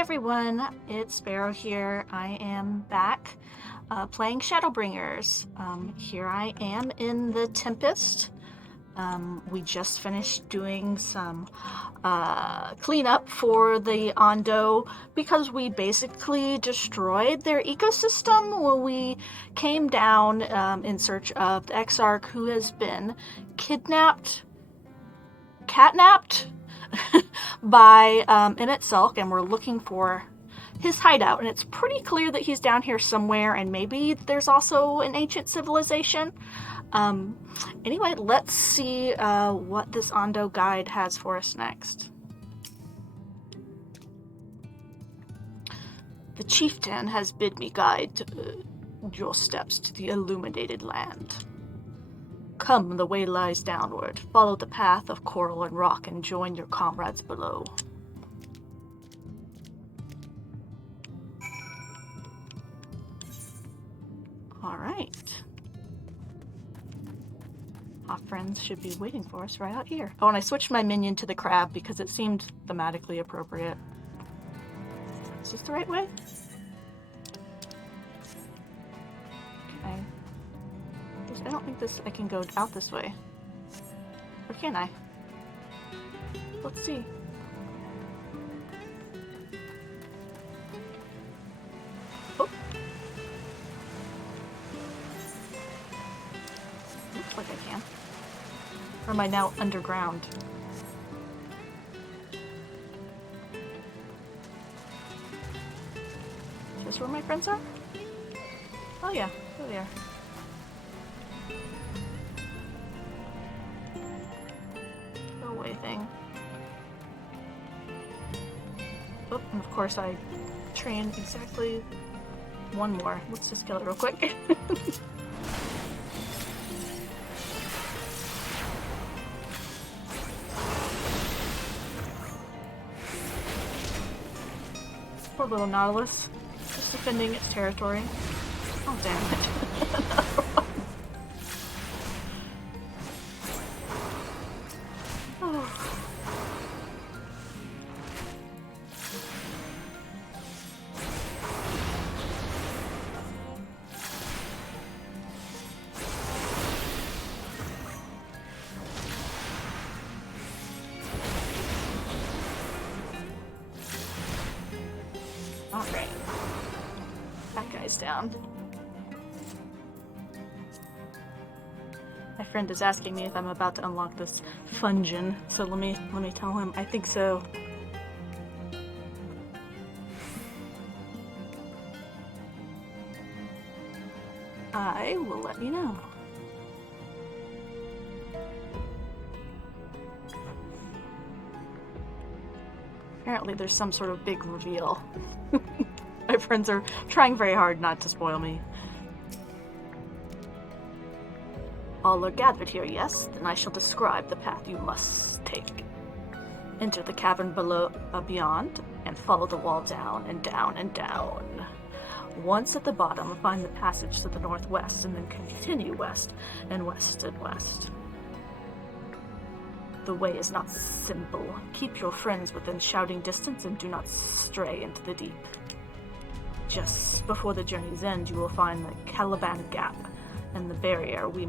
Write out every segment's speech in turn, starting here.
everyone, it's Sparrow here. I am back playing Shadowbringers. Here I am in the Tempest. We just finished doing some cleanup for the Ondo because we basically destroyed their ecosystem when we came down in search of the Exarch, who has been catnapped by Emmett Selk, and we're looking for his hideout, and it's pretty clear that he's down here somewhere, and maybe there's also an ancient civilization. Anyway, let's see what this Ondo guide has for us next. The chieftain has bid me guide your steps to the illuminated land. Come, the way lies downward. Follow the path of coral and rock and join your comrades below. Alright. Our friends should be waiting for us right out here. Oh, and I switched my minion to the crab because it seemed thematically appropriate. Is this the right way? Okay. I don't think I can go out this way. Or can I? Let's see. Oh. Looks like I can. Or am I now underground? Is this where my friends are? Oh yeah, there they are. Thing. Oh, and of course I trained exactly one more. Let's just kill it real quick. Poor little Nautilus, just defending its territory. Oh damn it. Alright. That guy's down. My friend is asking me if I'm about to unlock this fungeon, so let me tell him I think so. I will let you know. Apparently there's some sort of big reveal. My friends are trying very hard not to spoil me. All are gathered here, yes? Then I shall describe the path you must take. Enter the cavern below, beyond, and follow the wall down and down and down. Once at the bottom, find the passage to the northwest, and then continue west and west and west. The way is not simple. Keep your friends within shouting distance and do not stray into the deep. Just before the journey's end, you will find the Caliban Gap and the barrier we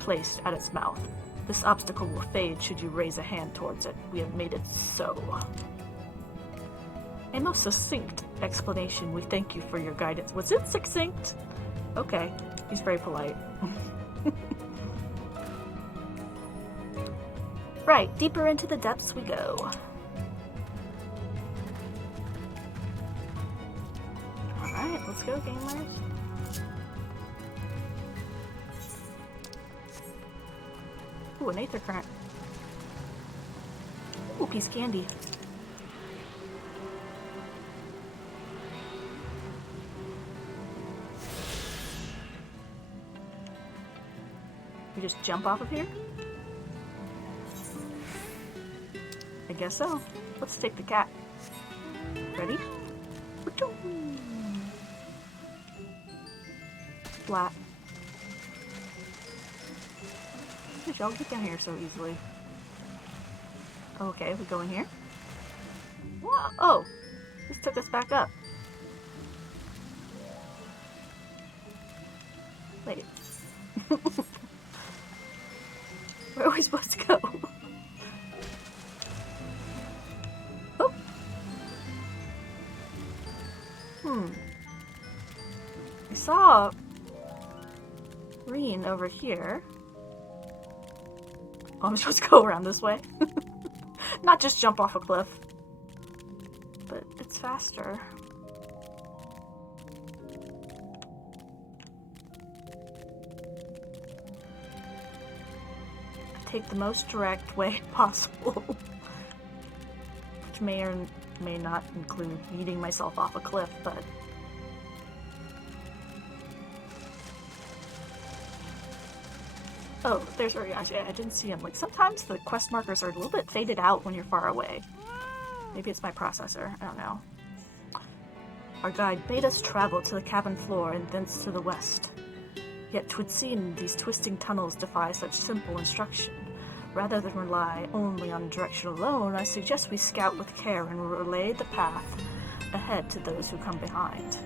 placed at its mouth. This obstacle will fade should you raise a hand towards it. We have made it so. A most succinct explanation. We thank you for your guidance. Was it succinct? Okay. He's very polite. Right, deeper into the depths we go. Alright, let's go, gamers. Ooh, an Aether Current. Ooh, piece of candy. We just jump off of here? I guess so. Let's take the cat. Ready? Flat. How did y'all get down here so easily? Okay, we go in here. Whoa! Oh! This took us back up. Wait. Where are we supposed to go? Oh. I saw green over here. Oh, I'm supposed to go around this way. Not just jump off a cliff. But it's faster. Take the most direct way possible. Which may or may not include yeeting myself off a cliff, but... Oh, there's Uriashi. I didn't see him. Like, sometimes the quest markers are a little bit faded out when you're far away. Maybe it's my processor. I don't know. Our guide bade us travel to the cabin floor and thence to the west. Yet 'twould seem these twisting tunnels defy such simple instruction. Rather than rely only on direction alone, I suggest we scout with care and relay the path ahead to those who come behind.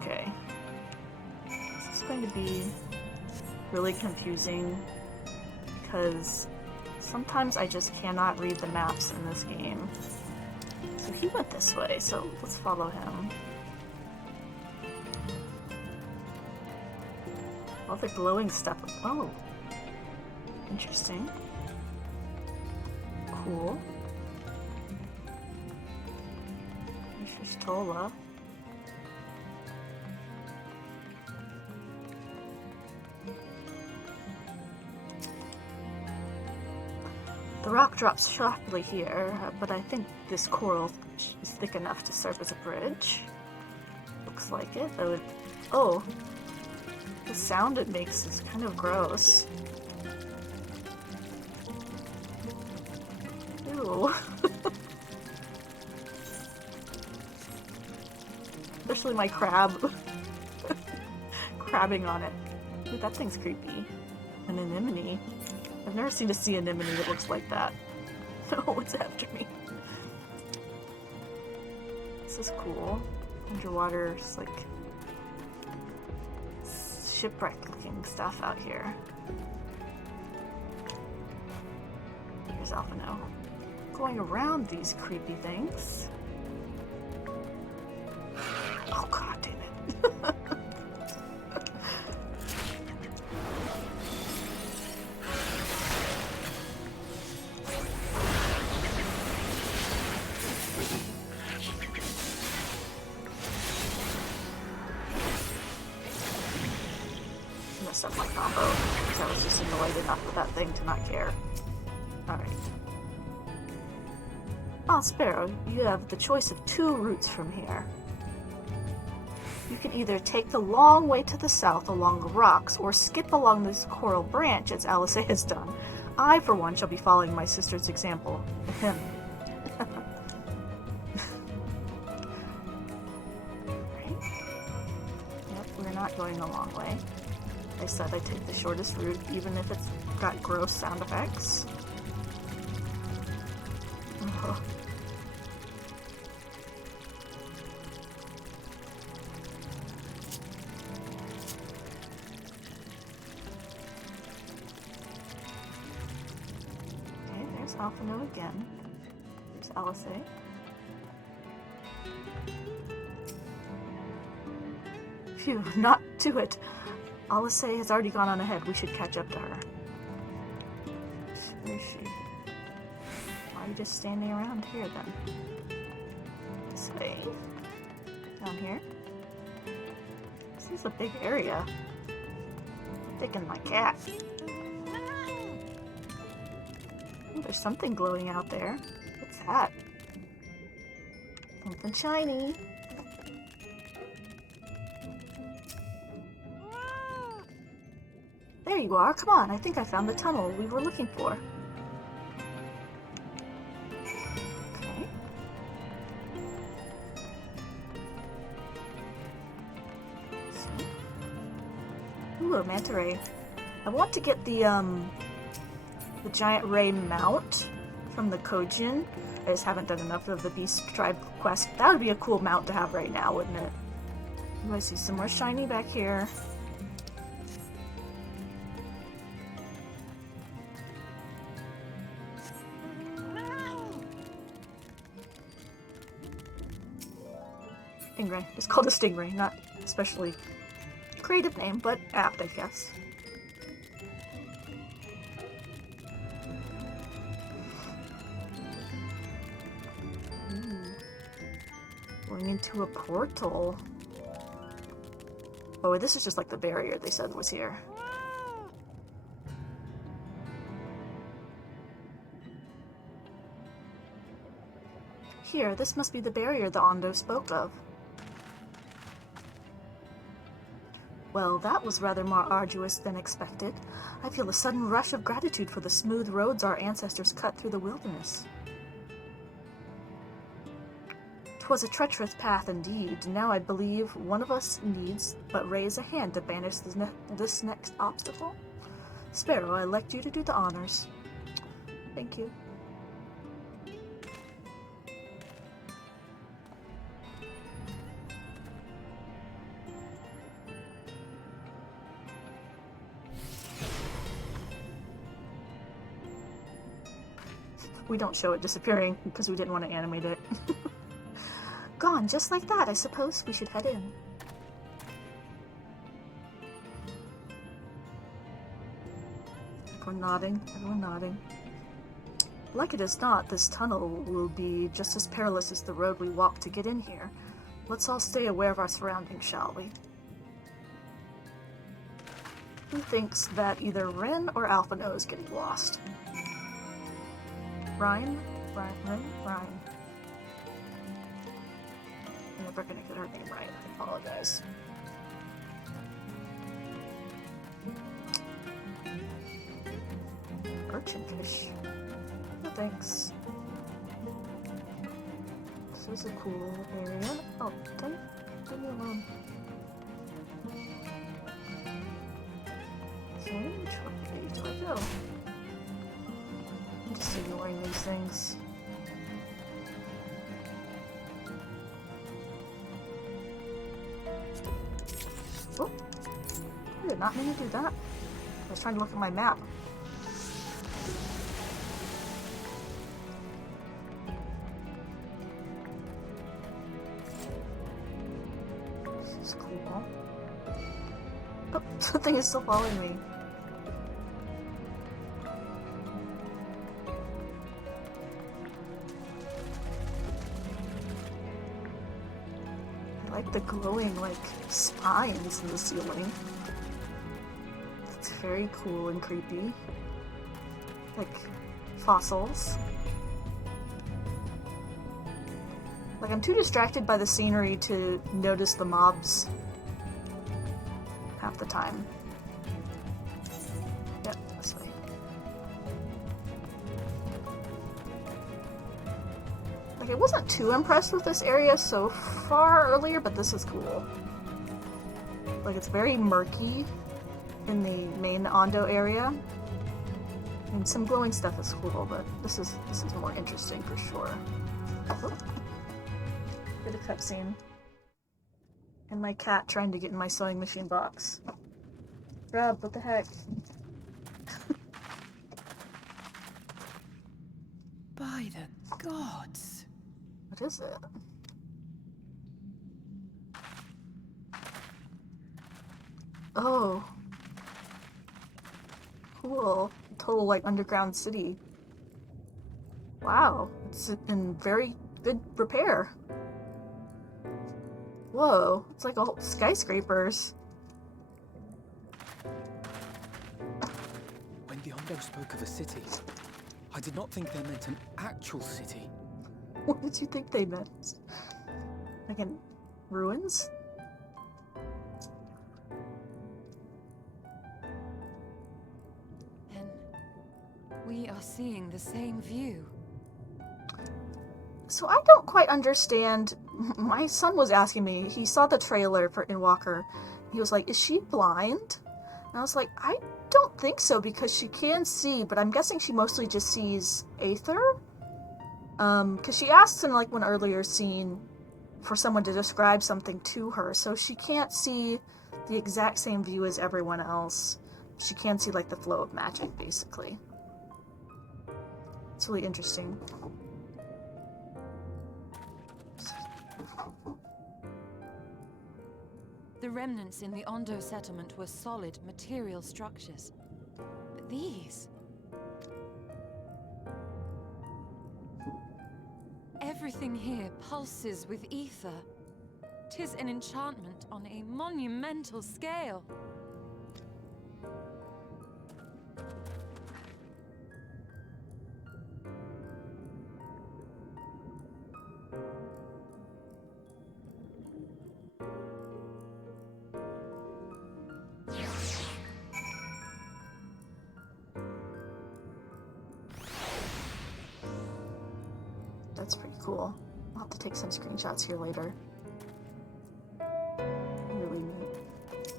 Okay. This is going to be really confusing because sometimes I just cannot read the maps in this game. So he went this way, so let's follow him. All the glowing stuff. Oh. Interesting. Cool. There's Tola. The rock drops sharply here, but I think this coral is thick enough to serve as a bridge. Looks like it, though. Oh. The sound it makes is kind of gross. Ew. Especially my crab. Crabbing on it. Dude, that thing's creepy. An anemone. I've never seen a sea anemone that looks like that. Oh, it's after me. This is cool. Underwater, it's like shipwreck-looking stuff out here. Here's Alphino. Going around these creepy things. Oh god damn it. Messed up my combo because I was just annoyed enough with that thing to not care. Alright. Ah, Sparrow, you have the choice of two routes from here. You can either take the long way to the south along the rocks, or skip along this coral branch as Alice has done. I, for one, shall be following my sister's example. Ahem. Right. Yep, we're not going the long way. I said I'd take the shortest route, even if it's got gross sound effects. Ugh. Okay, there's Alphino again. There's Alice. Phew, not to it. Alice has already gone on ahead. We should catch up to her. Where is she? Why are you just standing around here then? This way. Down here. This is a big area. I'm thinking my cat. Oh, there's something glowing out there. What's that? Something shiny. There you are. Come on. I think I found the tunnel we were looking for. Okay. Ooh, a manta ray. I want to get the giant ray mount from the Kojin. I just haven't done enough of the Beast Tribe quest. That would be a cool mount to have right now, wouldn't it? Ooh, I see some more shiny back here. Stingray. It's called a Stingray, not especially creative name, but apt, I guess. Going into a portal. Oh, this is just like the barrier they said was here. Here, this must be the barrier the Ondo spoke of. Well, that was rather more arduous than expected. I feel a sudden rush of gratitude for the smooth roads our ancestors cut through the wilderness. 'Twas a treacherous path indeed. Now I believe one of us needs but raise a hand to banish this next obstacle. Sparrow, I elect you to do the honors. Thank you. We don't show it disappearing because we didn't want to animate it. Gone just like that. I suppose we should head in. Everyone nodding. Everyone nodding. Like it is not, this tunnel will be just as perilous as the road we walked to get in here. Let's all stay aware of our surroundings, shall we? Who thinks that either Ren or Alphino is getting lost? Ryan? Ryan? I'm never gonna get her name right. I apologize. Urchinfish. No thanks. This is a cool area. Oh, don't leave me alone. So which way do I go? I'm just ignoring these things. Oh, I did not mean to do that. I was trying to look at my map. This is cool. Oh, something is still following me. The glowing, like, spines in the ceiling. It's very cool and creepy. Like, fossils. Like, I'm too distracted by the scenery to notice the mobs half the time. Yep, this way. Like, I wasn't too impressed with this area so far earlier, but this is cool. Like, it's very murky in the main Ondo area. And some glowing stuff is cool, but this is more interesting for sure. Oh. Bit of cutscene. And my cat trying to get in my sewing machine box. Rob, what the heck? By the gods! What is it? Oh. Cool. Total, like, underground city. Wow. It's in very good repair. Whoa. It's like all skyscrapers. When the Ondo spoke of a city, I did not think they meant an actual city. What did you think they meant? Like in ruins? Then we are seeing the same view. So I don't quite understand. My son was asking me, he saw the trailer for In Walker. He was like, is she blind? And I was like, I don't think so, because she can see, but I'm guessing she mostly just sees Aether. Because she asks in, like, one earlier scene for someone to describe something to her, so she can't see the exact same view as everyone else. She can see, like, the flow of magic, basically. It's really interesting. The remnants in the Ondo settlement were solid, material structures. But these... Everything here pulses with ether. 'Tis an enchantment on a monumental scale. That's pretty cool. I'll have to take some screenshots here later. Really neat.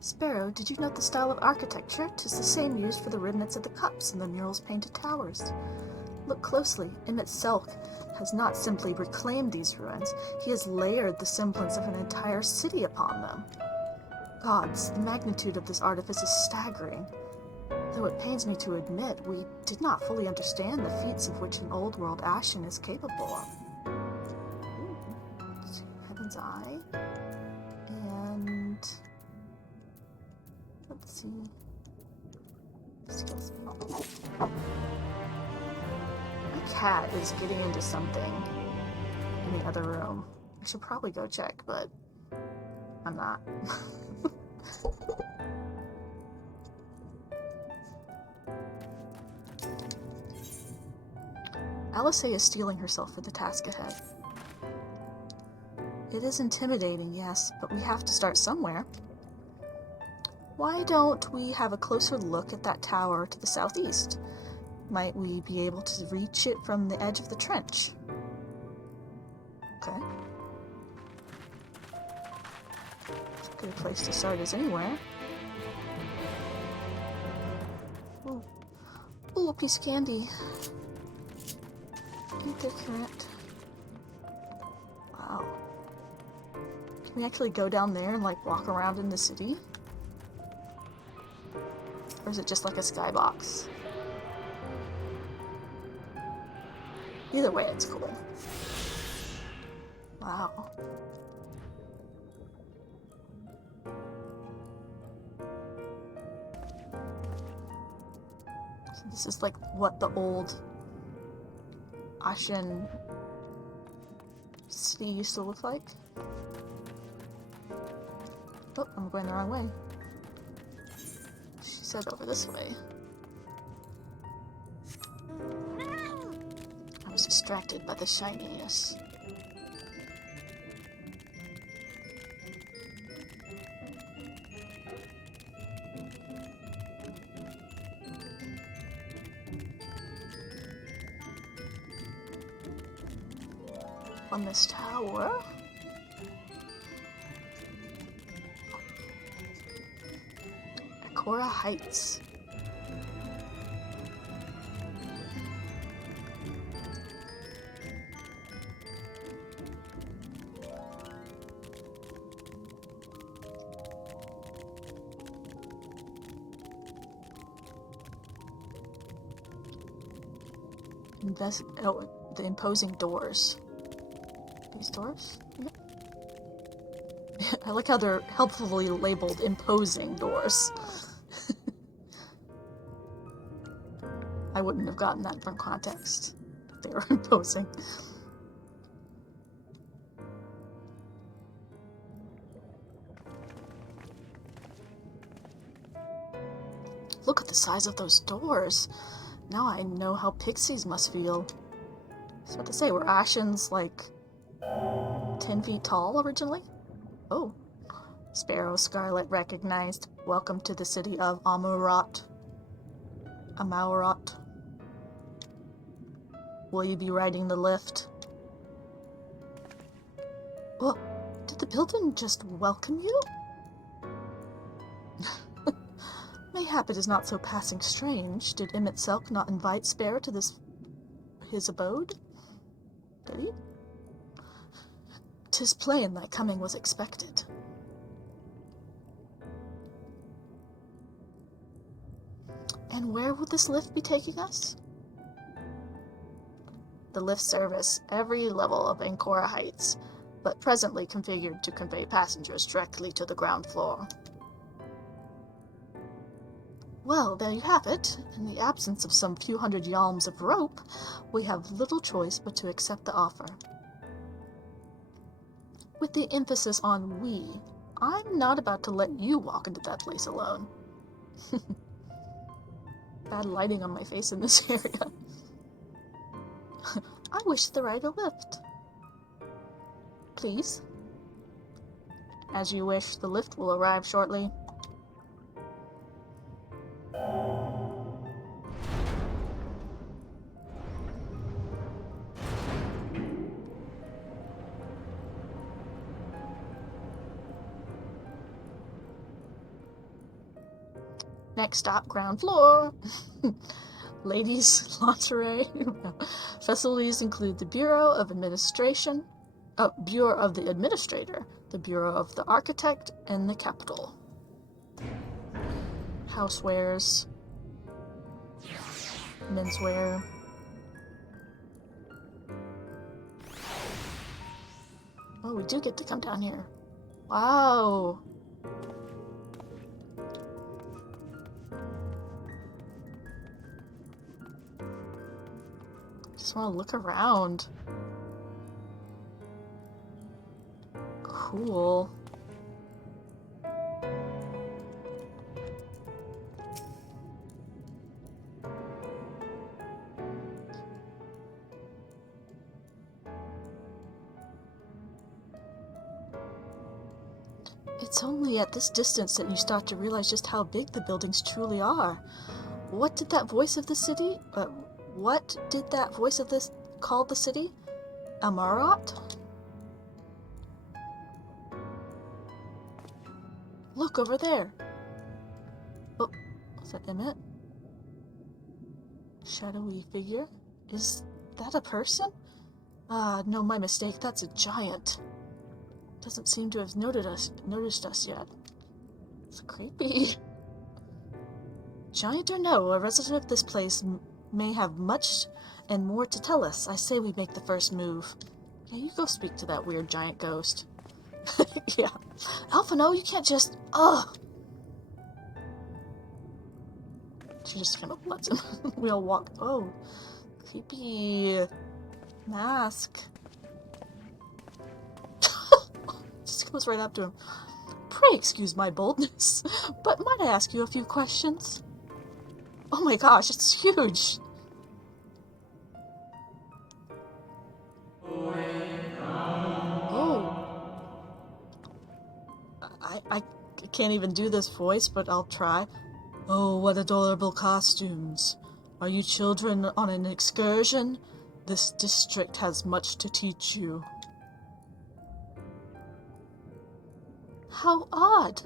Sparrow, did you note the style of architecture? 'Tis the same used for the rivnets of the cups and the murals painted towers. Look closely. Emmett Selk has not simply reclaimed these ruins, he has layered the semblance of an entire city upon them. Gods, the magnitude of this artifice is staggering. Though it pains me to admit, we did not fully understand the feats of which an old world Ashen is capable of. Ooh. Let's see, Heaven's Eye. And... let's see... skills. My cat is getting into something in the other room. I should probably go check, but I'm not. Alice is steeling herself for the task ahead. It is intimidating, yes, but we have to start somewhere. Why don't we have a closer look at that tower to the southeast? Might we be able to reach it from the edge of the trench? Okay. It's a good place to start as anywhere. Ooh. Ooh, a piece of candy. Indifferent. Wow. Can we actually go down there and, like, walk around in the city? Or is it just like a skybox? Either way, it's cool. Wow. So this is like what the old Ashen city used to look like. Oh, I'm going the wrong way. She said over this way. I was distracted by the shininess. On this tower. Akora Heights. The imposing doors. These doors? Yep. I like how they're helpfully labeled imposing doors. I wouldn't have gotten that from context if they were imposing. Look at the size of those doors. Now I know how pixies must feel. I was about to say, were Ashens like 10 feet tall originally? Oh. Sparrow Scarlet recognized. Welcome to the city of Amaurat. Will you be riding the lift? Oh, did the building just welcome you? Mayhap it is not so passing strange. Did Emmett Selk not invite Spare to his abode? Did he? 'Tis plain thy coming was expected. And where will this lift be taking us? The lift service every level of Ancora Heights, but presently configured to convey passengers directly to the ground floor. Well, there you have it. In the absence of some few hundred yalms of rope, we have little choice but to accept the offer. With the emphasis on we, I'm not about to let you walk into that place alone. Bad lighting on my face in this area. I wish the ride a lift. Please. As you wish, the lift will arrive shortly. Next stop, ground floor. Ladies' lingerie. Facilities include the Bureau of Administration, Bureau of the Administrator, the Bureau of the Architect, and the Capitol. Housewares. Menswear. Oh, we do get to come down here. Wow. Just want to look around. Cool. It's only at this distance that you start to realize just how big the buildings truly are. What did that voice of the city? What did that voice of this call the city? Amarat? Look over there. Oh, is that Emmett? Shadowy figure? Is that a person? No, my mistake. That's a giant. Doesn't seem to have noticed us yet. It's creepy. Giant or no, a resident of this place may have much and more to tell us. I say we make the first move. Yeah, you go speak to that weird giant ghost. Yeah. Alpha, no, you can't just... Ugh! She just kind of lets him. We all walk... Oh. Creepy... mask. Just goes right up to him. Pray excuse my boldness, but might I ask you a few questions? Oh my gosh, it's huge! Oh. I can't even do this voice, but I'll try. Oh, what adorable costumes. Are you children on an excursion? This district has much to teach you. How odd!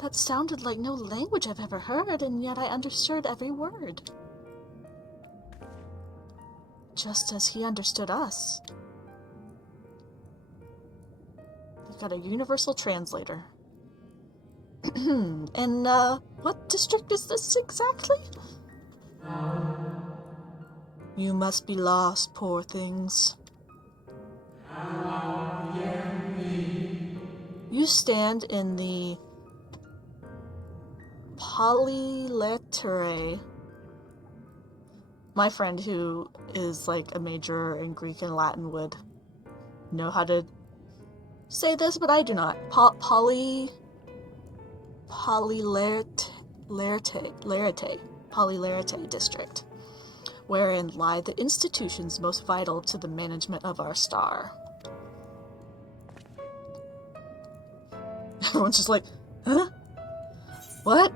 That sounded like no language I've ever heard, and yet I understood every word. Just as he understood us. We've got a universal translator. And, what district is this exactly? You must be lost, poor things. You stand in the polyletterae. My friend who is like a major in Greek and Latin would know how to say this, but I do not. Polylerite district, wherein lie the institutions most vital to the management of our star. Everyone's just like, huh? What?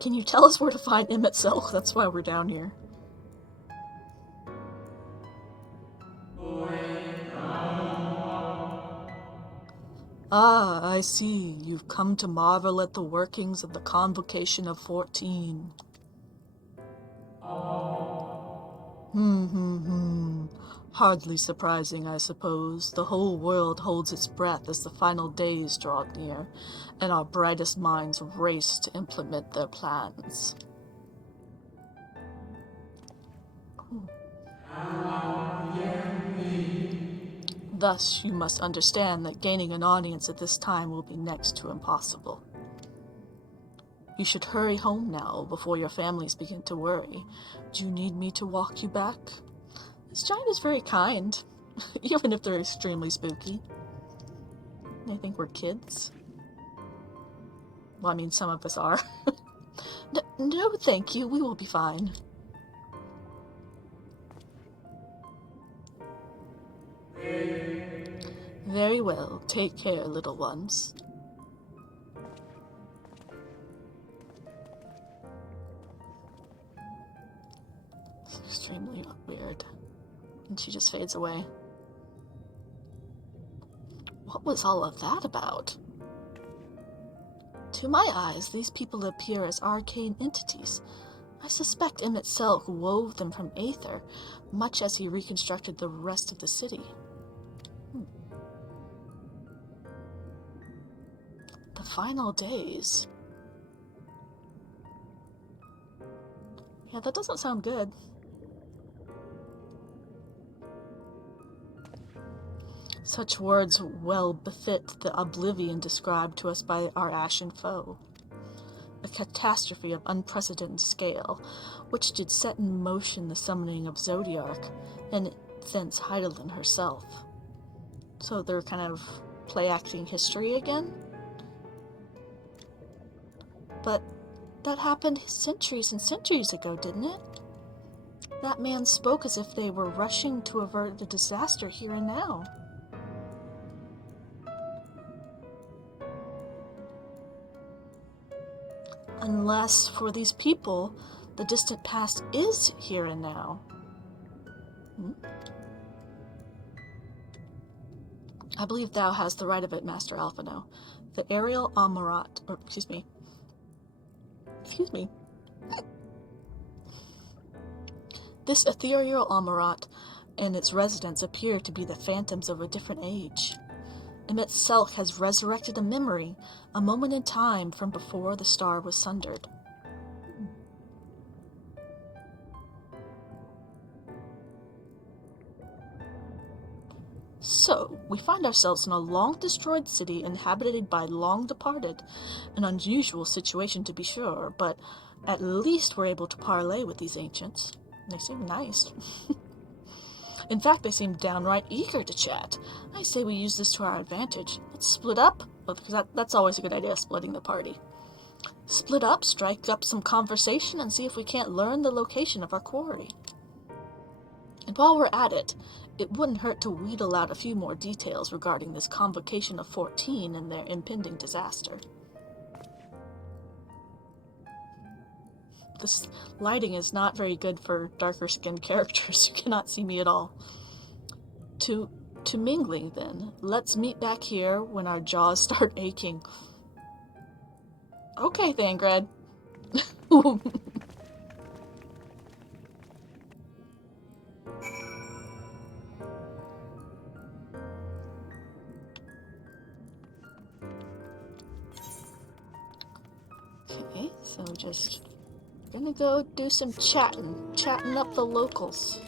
Can you tell us where to find Emmett Selk? That's why we're down here. Ah, I see. You've come to marvel at the workings of the Convocation of 14. Hardly surprising, I suppose. The whole world holds its breath as the final days draw near, and our brightest minds race to implement their plans. Thus, you must understand that gaining an audience at this time will be next to impossible. You should hurry home now before your families begin to worry. Do you need me to walk you back? This giant is very kind, even if they're extremely spooky. They think we're kids. Well, I mean, some of us are. No, thank you. We will be fine. Very well. Take care, little ones. It's extremely weird. And she just fades away. What was all of that about? To my eyes, these people appear as arcane entities. I suspect Emmett Selk wove them from aether, much as he reconstructed the rest of the city. The final days. Yeah, that doesn't sound good. Such words well befit the oblivion described to us by our ashen foe. A catastrophe of unprecedented scale, which did set in motion the summoning of Zodiark, and thence Heidelin herself. So they're kind of play-acting history again? But that happened centuries and centuries ago, didn't it? That man spoke as if they were rushing to avert a disaster here and now. Unless, for these people, the distant past is here and now. I believe thou hast the right of it, Master Alphino. The aerial Amarat, or excuse me. This ethereal Amarat and its residents appear to be the phantoms of a different age. Emmett Selk has resurrected a memory, a moment in time from before the star was sundered. So, we find ourselves in a long-destroyed city inhabited by long-departed. An unusual situation to be sure, but at least we're able to parley with these ancients. They seem nice. In fact, they seem downright eager to chat. I say we use this to our advantage. Let's split up, because that's always a good idea, splitting the party. Split up, strike up some conversation, and see if we can't learn the location of our quarry. And while we're at it, it wouldn't hurt to wheedle out a few more details regarding this Convocation of 14 and their impending disaster. This lighting is not very good for darker-skinned characters. You cannot see me at all. To mingling, then. Let's meet back here when our jaws start aching. Okay, Thangred. Okay, so just gonna go do some chatting up the locals.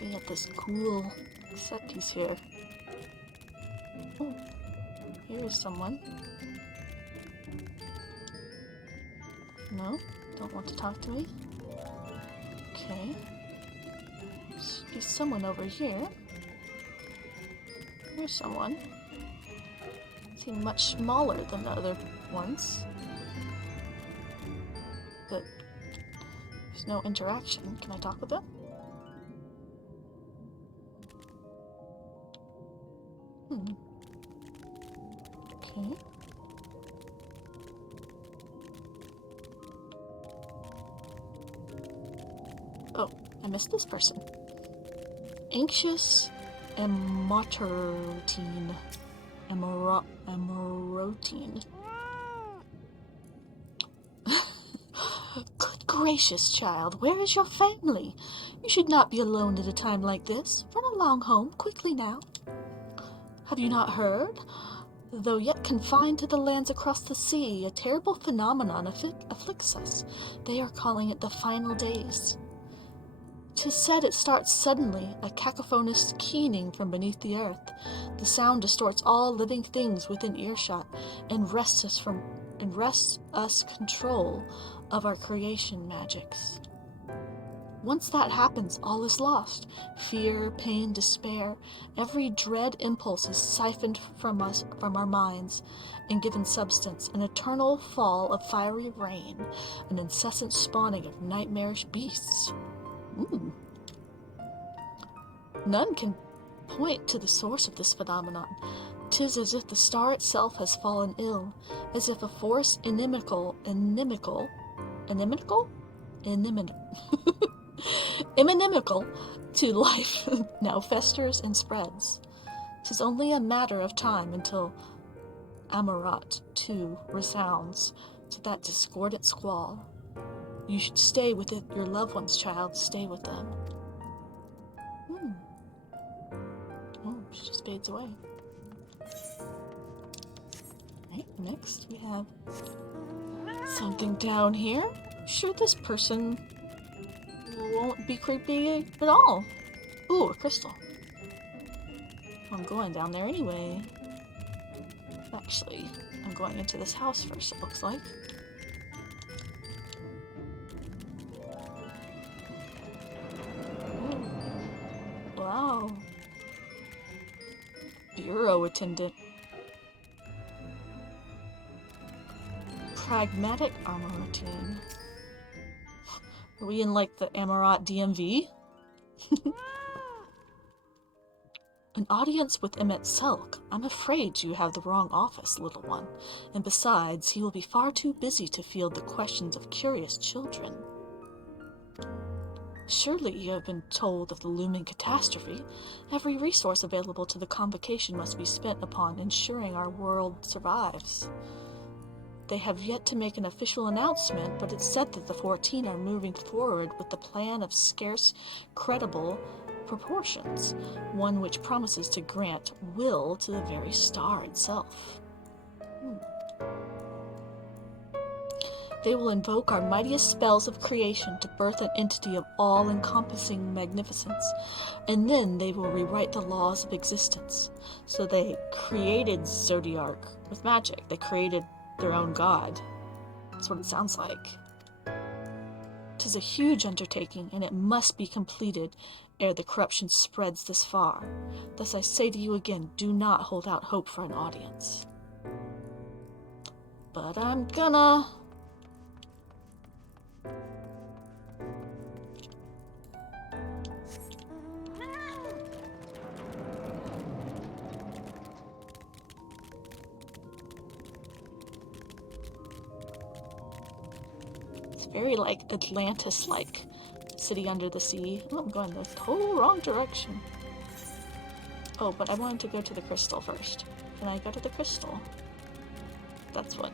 We have this cool set piece here. Oh, here's someone. No, don't want to talk to me. Okay. Should be someone over here. Here's someone. Seem much smaller than the other ones. But there's no interaction. Can I talk with them? Okay. Oh, I missed this person. Anxious Amarotine. Amarotine. Good gracious, child, where is your family? You should not be alone at a time like this. Run along home, quickly now. Have you not heard? Though yet confined to the lands across the sea, a terrible phenomenon afflicts us. They are calling it the final days. 'Tis said it starts suddenly, a cacophonous keening from beneath the earth. The sound distorts all living things within earshot, and wrests us control of our creation magics. Once that happens, all is lost. Fear, pain, despair, every dread impulse is siphoned from our minds, and given substance, an eternal fall of fiery rain, an incessant spawning of nightmarish beasts. None can point to the source of this phenomenon. 'Tis as if the star itself has fallen ill, as if a force inimical to life now festers and spreads. 'Tis only a matter of time until Amarot, too, resounds to that discordant squall. You should stay with your loved ones, child. Stay with them. Oh, she just fades away. Right, next we have something down here. I'm sure this person won't be creepy at all. Ooh, a crystal. I'm going down there anyway. Actually, I'm going into this house first, it looks like. Ooh. Wow. Bureau attendant. Pragmatic armor routine. Are we in like the Amarot DMV? An audience with Emmett Selk. I'm afraid you have the wrong office, little one. And besides, he will be far too busy to field the questions of curious children. Surely you have been told of the looming catastrophe. Every resource available to the Convocation must be spent upon ensuring our world survives. They have yet to make an official announcement, but it's said that the 14 are moving forward with the plan of scarce, credible proportions, one which promises to grant will to the very star itself. They will invoke our mightiest spells of creation to birth an entity of all-encompassing magnificence, and then they will rewrite the laws of existence. So they created Zodiark with magic. They created their own god. That's what it sounds like. 'Tis a huge undertaking, and it must be completed ere the corruption spreads this far. Thus I say to you again, do not hold out hope for an audience. But I'm gonna... Very like Atlantis-like city under the sea. Oh, I'm going the total wrong direction. Oh, but I wanted to go to the crystal first. Can I go to the crystal? That's why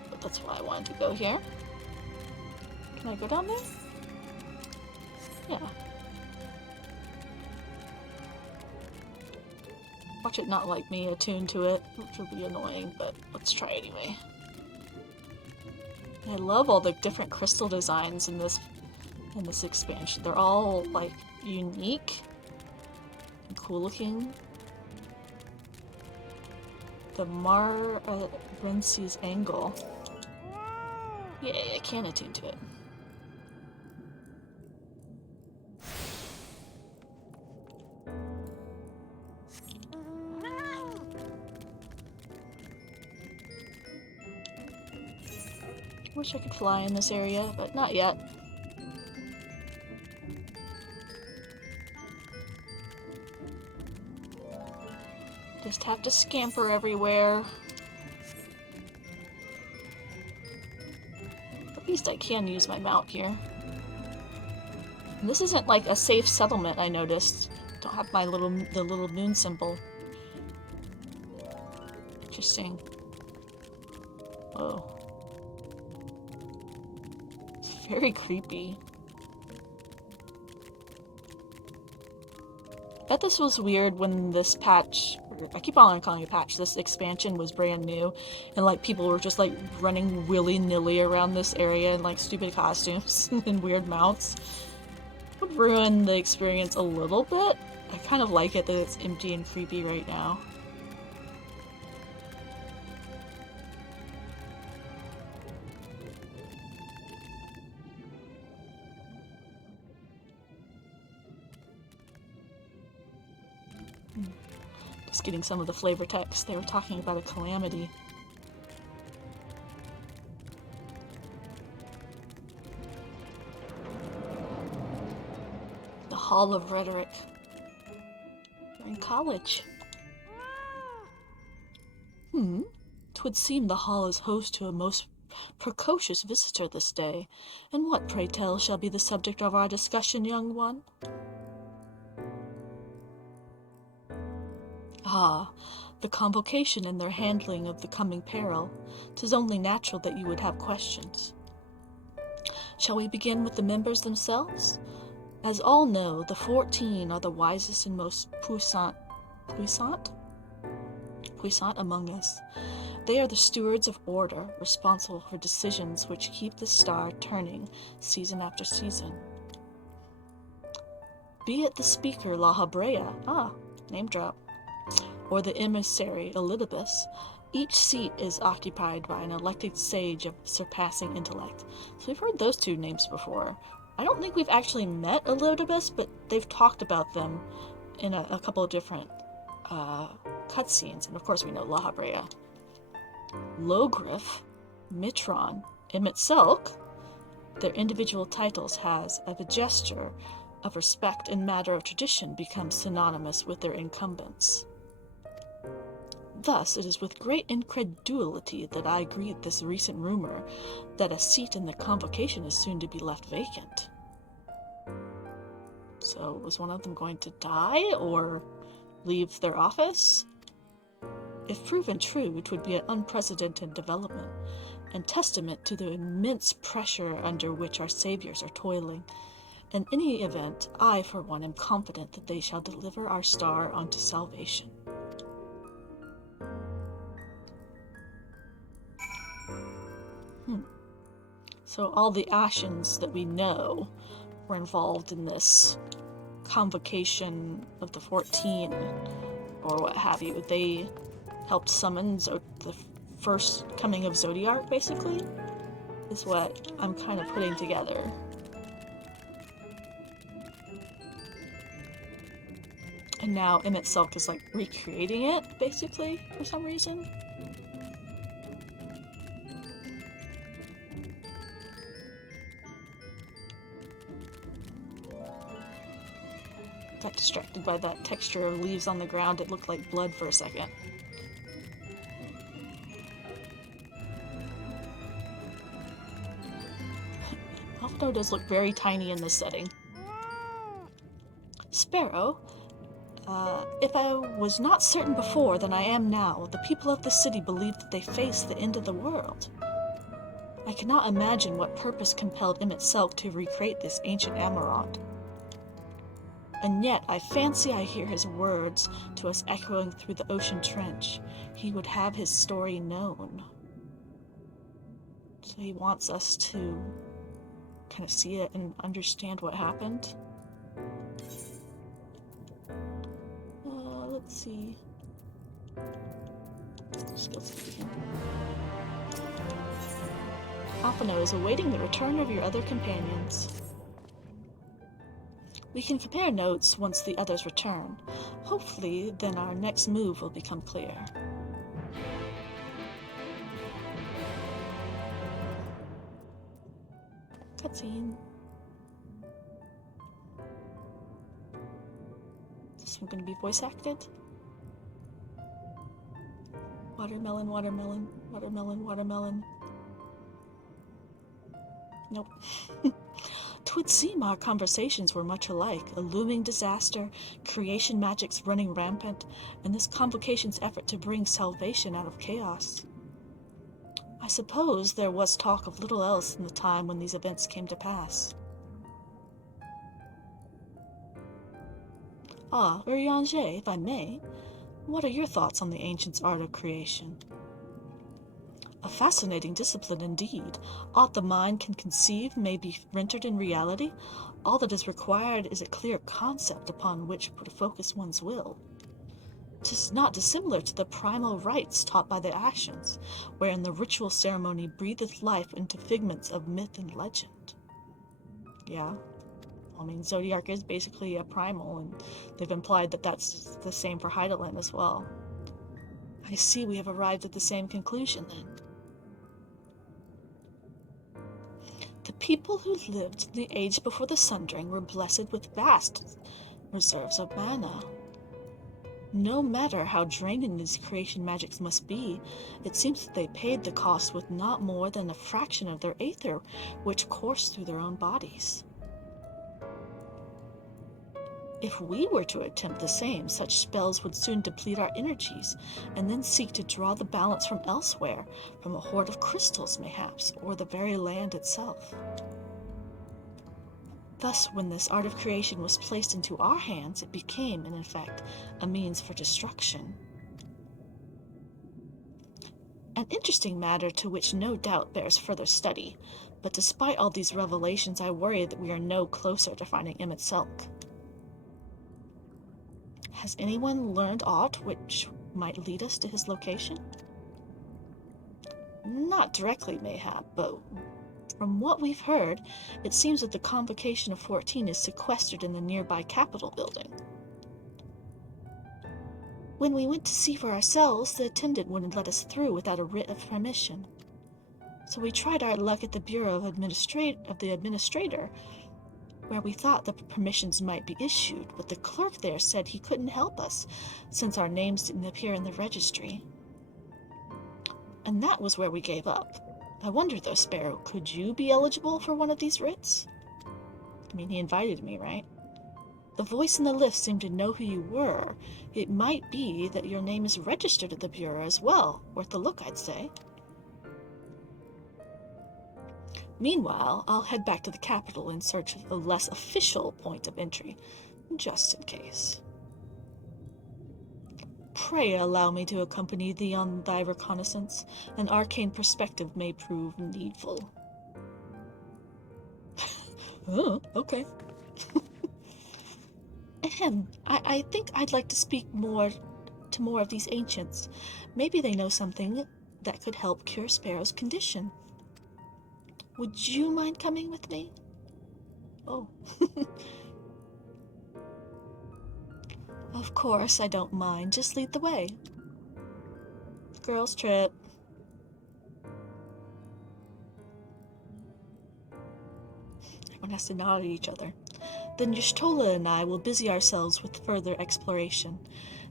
I wanted to go here. Can I go down there? Yeah. Watch it not like me attuned to it, which will be annoying, but let's try anyway. I love all the different crystal designs in this expansion. They're all like unique and cool looking. The Rensi's angle. Yay, I can attune to it. Wish I could fly in this area, but not yet. Just have to scamper everywhere. At least I can use my mount here. And this isn't like a safe settlement, I noticed. Don't have my the little moon symbol. Interesting. Whoa. It's very creepy. I bet this was weird when this patch, I keep on calling it a patch, this expansion was brand new, and like people were just like running willy-nilly around this area in like stupid costumes and weird mounts. Would ruin the experience a little bit. I kind of like it that it's empty and creepy right now. Just getting some of the flavor text. They were talking about a calamity. The Hall of Rhetoric. You're in college. 'Twould seem the hall is host to a most precocious visitor this day. And what, pray tell, shall be the subject of our discussion, young one? Ah, the convocation and their handling of the coming peril. 'Tis only natural that you would have questions. Shall we begin with the members themselves? As all know, the 14 are the wisest and most puissant among us. They are the stewards of order, responsible for decisions which keep the star turning season after season. Be it the speaker La Habrea, name drop, or the emissary Elidibus, each seat is occupied by an elected sage of surpassing intellect. So we've heard those two names before. I don't think we've actually met Elidibus, but they've talked about them in a couple of different cutscenes, and of course we know La Habrea. Logriff, Mitron, Emitselk, their individual titles has, of a gesture of respect and matter of tradition, become synonymous with their incumbents. Thus, it is with great incredulity that I greet this recent rumor that a seat in the convocation is soon to be left vacant. So, was one of them going to die, or leave their office? If proven true, it would be an unprecedented development, and testament to the immense pressure under which our saviors are toiling. In any event, I, for one, am confident that they shall deliver our star unto salvation. So all the Ashens that we know were involved in this convocation of the 14, or what have you. They helped summon the first coming of Zodiark, basically, is what I'm kind of putting together. And now Emitselk is like recreating it, basically, for some reason. Got distracted by that texture of leaves on the ground. It looked like blood for a second. Alphino does look very tiny in this setting. Sparrow, if I was not certain before than I am now, the people of the city believe that they face the end of the world. I cannot imagine what purpose compelled Emitselk to recreate this ancient Amarant. And yet, I fancy I hear his words to us echoing through the ocean trench. He would have his story known. So he wants us to kind of see it and understand what happened. Let's see. Alphino is awaiting the return of your other companions. We can compare notes once the others return. Hopefully, then our next move will become clear. Cutscene. Is this one going to be voice acted? Watermelon, watermelon, watermelon, watermelon. Nope. 'Twould seem our conversations were much alike, a looming disaster, creation magics running rampant, and this convocation's effort to bring salvation out of chaos. I suppose there was talk of little else in the time when these events came to pass. Ah, Urianger, if I may, what are your thoughts on the ancients' art of creation? A fascinating discipline indeed. Aught the mind can conceive may be rendered in reality. All that is required is a clear concept upon which to focus one's will. 'Tis not dissimilar to the primal rites taught by the Ascians, wherein the ritual ceremony breatheth life into figments of myth and legend. Yeah. I mean, Zodiac is basically a primal, and they've implied that that's the same for Heidelin as well. I see we have arrived at the same conclusion, then. The people who lived in the age before the Sundering were blessed with vast reserves of mana. No matter how draining these creation magics must be, it seems that they paid the cost with not more than a fraction of their aether, which coursed through their own bodies. If we were to attempt the same, such spells would soon deplete our energies, and then seek to draw the balance from elsewhere, from a hoard of crystals, mayhaps, or the very land itself. Thus, when this art of creation was placed into our hands, it became, in effect, a means for destruction. An interesting matter to which no doubt bears further study, but despite all these revelations, I worry that we are no closer to finding Emmett Selk. Has anyone learned aught which might lead us to his location? Not directly, mayhap, but from what we've heard, it seems that the Convocation of 14 is sequestered in the nearby Capitol building. When we went to see for ourselves, the attendant wouldn't let us through without a writ of permission. So we tried our luck at the Bureau of the Administrator, where we thought the permissions might be issued, but the clerk there said he couldn't help us, since our names didn't appear in the registry. And that was where we gave up. I wonder, though, Sparrow, could you be eligible for one of these writs? I mean, he invited me, right? The voice in the lift seemed to know who you were. It might be that your name is registered at the Bureau as well. Worth a look, I'd say. Meanwhile, I'll head back to the capital in search of a less official point of entry, just in case. Pray allow me to accompany thee on thy reconnaissance. An arcane perspective may prove needful. Oh, okay. Ahem, I think I'd like to speak to more of these ancients. Maybe they know something that could help cure Sparrow's condition. Would you mind coming with me? Oh. Of course, I don't mind. Just lead the way. Girls' trip. Everyone has to nod at each other. Then Y'shtola and I will busy ourselves with further exploration.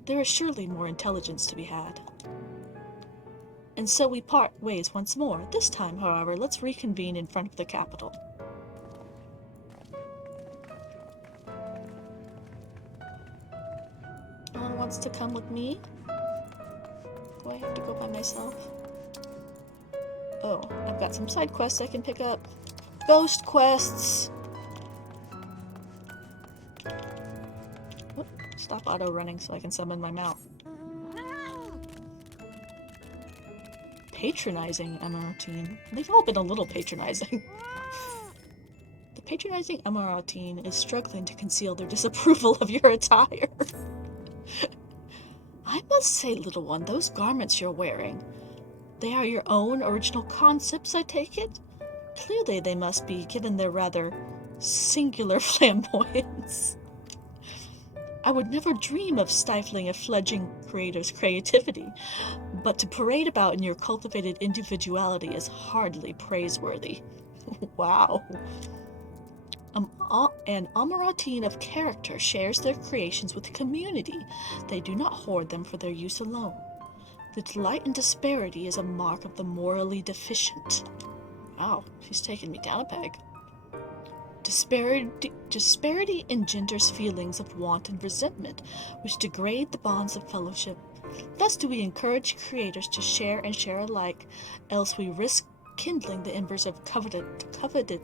There is surely more intelligence to be had. And so we part ways once more. This time, however, let's reconvene in front of the Capitol. Anyone wants to come with me? Do I have to go by myself? Oh, I've got some side quests I can pick up. Ghost quests! Whoop, stop auto-running so I can summon my mount. Patronizing Emeraldine. They've all been a little patronizing. The patronizing Emeraldine is struggling to conceal their disapproval of your attire. I must say, little one, those garments you're wearing, they are your own original concepts, I take it? Clearly they must be, given their rather singular flamboyance. I would never dream of stifling a fledgling creator's creativity, but to parade about in your cultivated individuality is hardly praiseworthy. Wow. An Amaratine of character shares their creations with the community. They do not hoard them for their use alone. The delight in disparity is a mark of the morally deficient. Wow, she's taking me down a peg. Disparity engenders feelings of want and resentment, which degrade the bonds of fellowship. Thus do we encourage creators to share and share alike, else we risk kindling the embers of covetedness,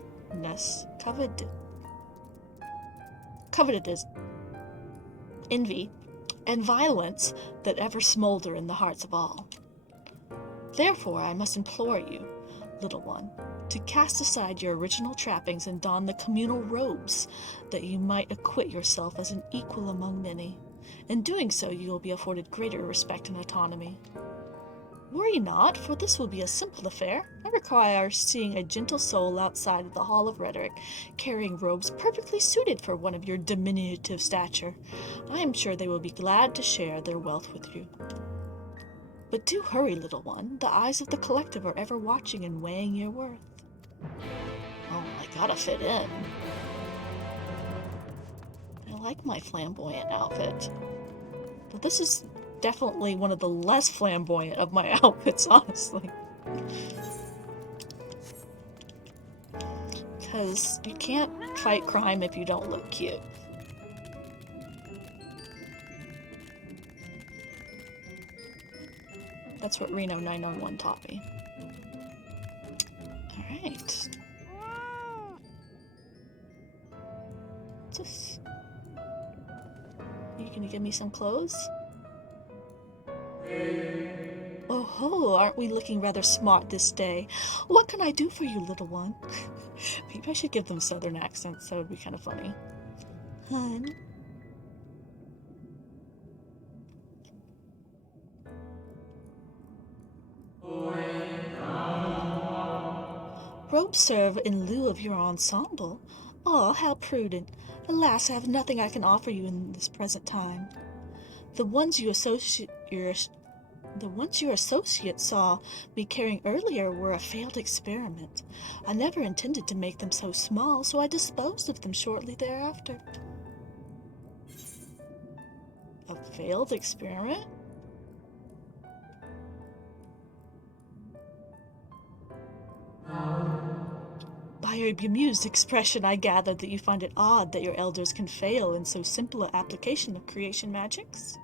envy, and violence that ever smolder in the hearts of all. Therefore, I must implore you, little one, to cast aside your original trappings and don the communal robes, that you might acquit yourself as an equal among many. In doing so, you will be afforded greater respect and autonomy. Worry not, for this will be a simple affair. I require seeing a gentle soul outside of the Hall of Rhetoric, carrying robes perfectly suited for one of your diminutive stature. I am sure they will be glad to share their wealth with you. But do hurry, little one. The eyes of the collective are ever watching and weighing your worth. Oh, I gotta fit in. I like my flamboyant outfit. But this is definitely one of the less flamboyant of my outfits, honestly. Because you can't fight crime if you don't look cute. That's what Reno 901 taught me. Alright. What's this? You gonna give me some clothes? Oh ho, aren't we looking rather smart this day? What can I do for you, little one? Maybe I should give them southern accents, that would be kind of funny. Hun? Robes serve in lieu of your ensemble. Ah, how prudent. Alas, I have nothing I can offer you in this present time. The ones your associate saw me carrying earlier were a failed experiment. I never intended to make them so small, so I disposed of them shortly thereafter. A failed experiment? By your bemused expression, I gather that you find it odd that your elders can fail in so simple an application of creation magics?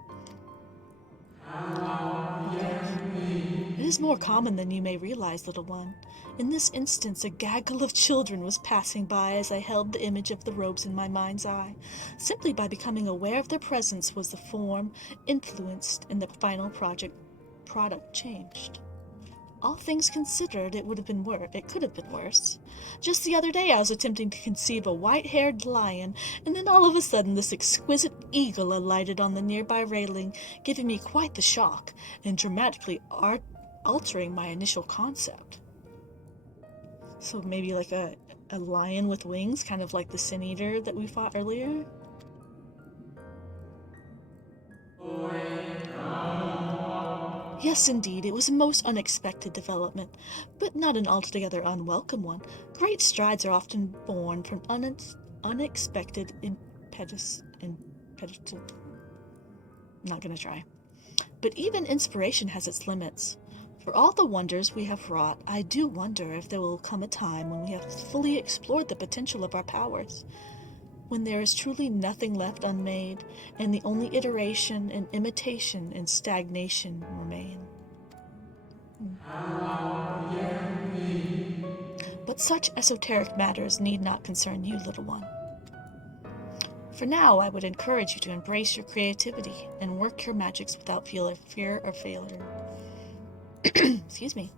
It is more common than you may realize, little one. In this instance, a gaggle of children was passing by as I held the image of the robes in my mind's eye. Simply by becoming aware of their presence was the form influenced and the final product changed. All things considered, it could have been worse. Just the other day I was attempting to conceive a white-haired lion, and then all of a sudden this exquisite eagle alighted on the nearby railing, giving me quite the shock, and dramatically altering my initial concept. So maybe like a lion with wings, kind of like the Sin Eater that we fought earlier? Yes, indeed, it was a most unexpected development, but not an altogether unwelcome one. Great strides are often born from unexpected impetus. Not gonna try. But even inspiration has its limits. For all the wonders we have wrought, I do wonder if there will come a time when we have fully explored the potential of our powers, when there is truly nothing left unmade, and the only iteration and imitation and stagnation remain. But such esoteric matters need not concern you, little one. For now, I would encourage you to embrace your creativity and work your magics without fear or failure. Excuse me.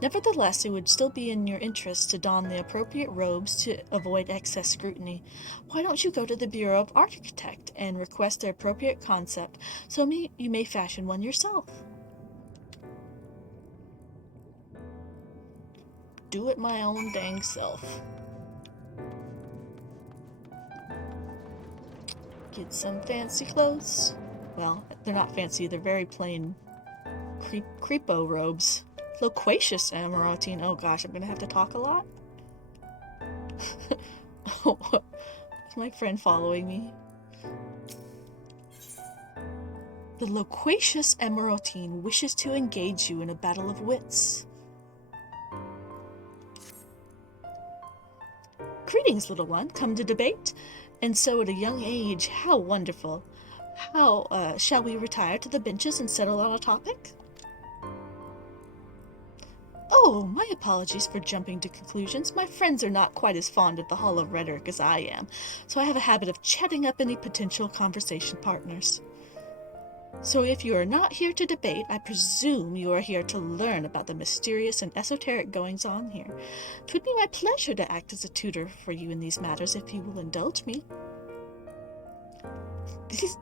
Nevertheless, it would still be in your interest to don the appropriate robes to avoid excess scrutiny. Why don't you go to the Bureau of Architect and request the appropriate concept so you may fashion one yourself? Do it my own dang self. Get some fancy clothes. Well, they're not fancy, they're very plain creepo robes. Loquacious Amarantine. Oh gosh, I'm gonna have to talk a lot? Is my friend following me? The loquacious Amarantine wishes to engage you in a battle of wits. Greetings, little one. Come to debate? And so at a young age, how wonderful. How, shall we retire to the benches and settle on a topic? Oh, my apologies for jumping to conclusions. My friends are not quite as fond of the Hall of Rhetoric as I am, so I have a habit of chatting up any potential conversation partners. So if you are not here to debate, I presume you are here to learn about the mysterious and esoteric goings-on here. 'Twould be my pleasure to act as a tutor for you in these matters if you will indulge me.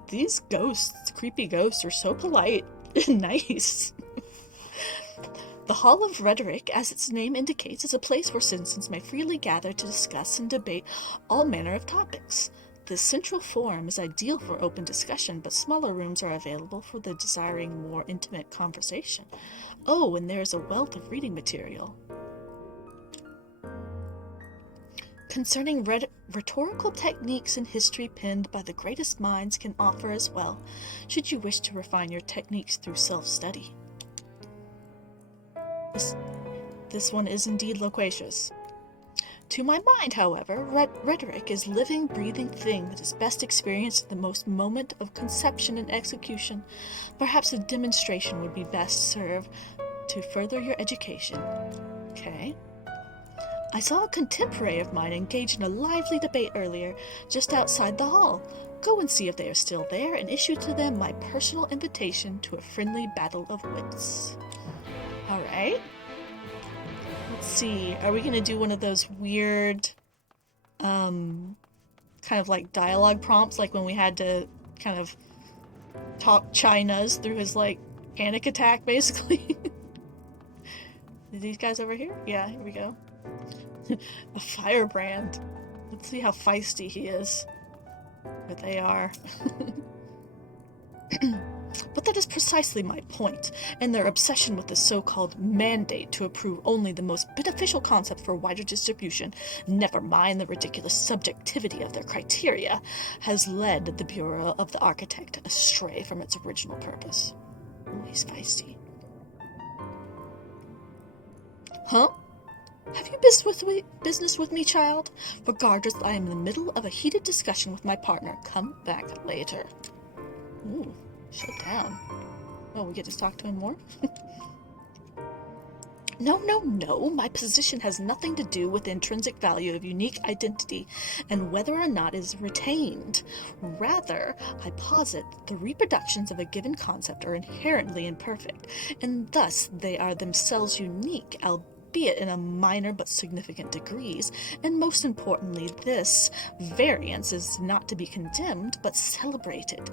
These ghosts, creepy ghosts, are so polite and nice. The Hall of Rhetoric, as its name indicates, is a place where citizens may freely gather to discuss and debate all manner of topics. The central forum is ideal for open discussion, but smaller rooms are available for the desiring more intimate conversation. Oh, and there is a wealth of reading material concerning rhetorical techniques in history penned by the greatest minds can offer as well, should you wish to refine your techniques through self-study. This one is indeed loquacious. To my mind, however, rhetoric is a living, breathing thing that is best experienced at the most moment of conception and execution. Perhaps a demonstration would be best served to further your education. Okay. I saw a contemporary of mine engage in a lively debate earlier, just outside the hall. Go and see if they are still there, and issue to them my personal invitation to a friendly battle of wits. Alright. Let's see, are we gonna do one of those weird, kind of like dialogue prompts, like when we had to kind of talk China's through his, like, panic attack, basically? Are these guys over here? Yeah, here we go. A firebrand. Let's see how feisty he is. But they are. But that is precisely my point, and their obsession with the so-called mandate to approve only the most beneficial concept for wider distribution, never mind the ridiculous subjectivity of their criteria, has led the Bureau of the Architect astray from its original purpose. Oh, he's feisty. Huh? Have you business with me, child? Regardless, I am in the middle of a heated discussion with my partner. Come back later. Ooh. Shut down. Oh, we get to talk to him more? No. My position has nothing to do with the intrinsic value of unique identity and whether or not it is retained. Rather, I posit the reproductions of a given concept are inherently imperfect, and thus they are themselves unique, albeit in a minor but significant degrees, and most importantly, this variance is not to be condemned, but celebrated.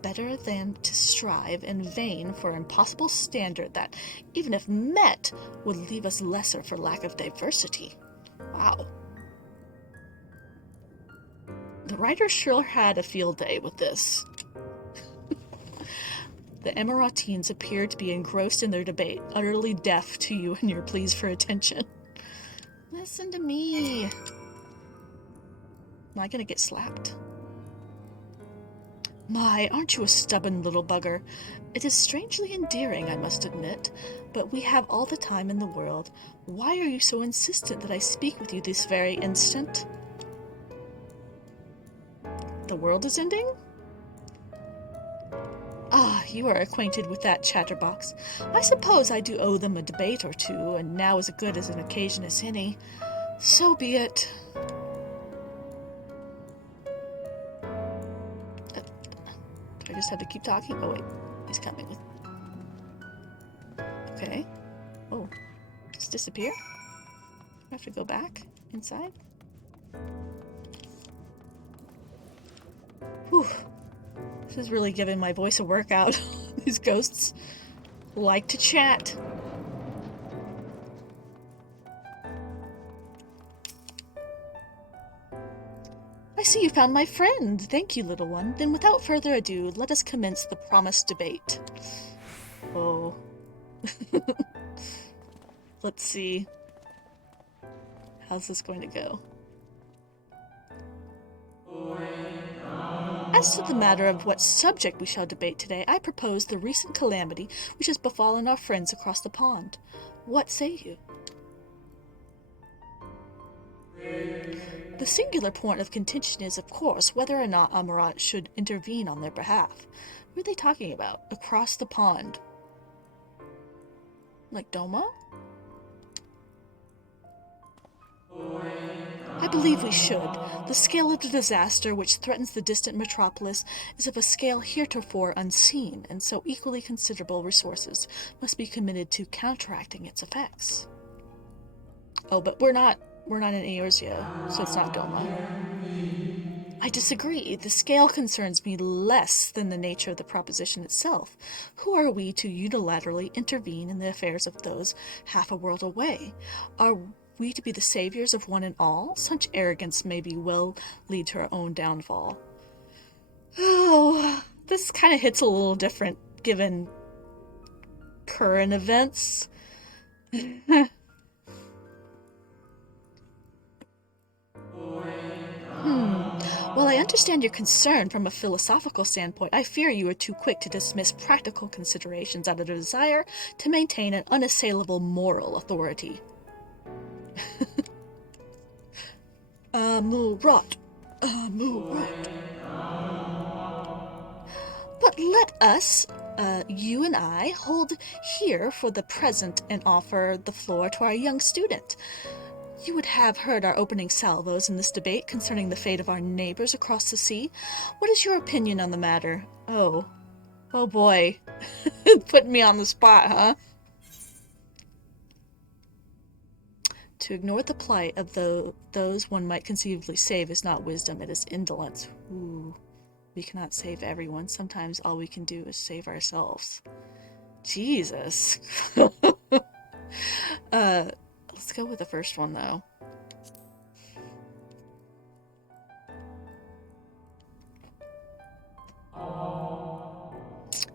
Better than to strive in vain for an impossible standard that, even if met, would leave us lesser for lack of diversity. Wow. The writer sure had a field day with this. The Emiratines appeared to be engrossed in their debate, utterly deaf to you and your pleas for attention. Listen to me. Am I gonna get slapped? My, aren't you a stubborn little bugger? It is strangely endearing, I must admit, but we have all the time in the world. Why are you so insistent that I speak with you this very instant? The world is ending? Ah, you are acquainted with that chatterbox. I suppose I do owe them a debate or two, and now as good as an occasion as any. So be it. I just have to keep talking? Oh wait, he's coming with... Okay. Oh, just disappear? I have to go back inside? Whew. This is really giving my voice a workout. These ghosts like to chat. I see you found my friend. Thank you, little one. Then without further ado, let us commence the promised debate. Oh. Let's see. How's this going to go? As to the matter of what subject we shall debate today, I propose the recent calamity which has befallen our friends across the pond. What say you? The singular point of contention is, of course, whether or not Amarat should intervene on their behalf. What are they talking about? Across the pond. Like Doma? I believe we should. The scale of the disaster which threatens the distant metropolis is of a scale heretofore unseen, and so equally considerable resources must be committed to counteracting its effects. Oh, but we're not in Eorzea, so it's not Doma. I disagree. The scale concerns me less than the nature of the proposition itself. Who are we to unilaterally intervene in the affairs of those half a world away? Are we to be the saviors of one and all? Such arrogance may well lead to our own downfall. Oh, this kind of hits a little different given current events. While I understand your concern from a philosophical standpoint, I fear you are too quick to dismiss practical considerations out of a desire to maintain an unassailable moral authority. Murat. But let us, you and I, hold here for the present and offer the floor to our young student. You would have heard our opening salvos in this debate concerning the fate of our neighbors across the sea. What is your opinion on the matter? Oh boy. Putting me on the spot, huh? To ignore the plight of those one might conceivably save is not wisdom, it is indolence. Ooh, we cannot save everyone. Sometimes all we can do is save ourselves. Jesus. Let's go with the first one, though.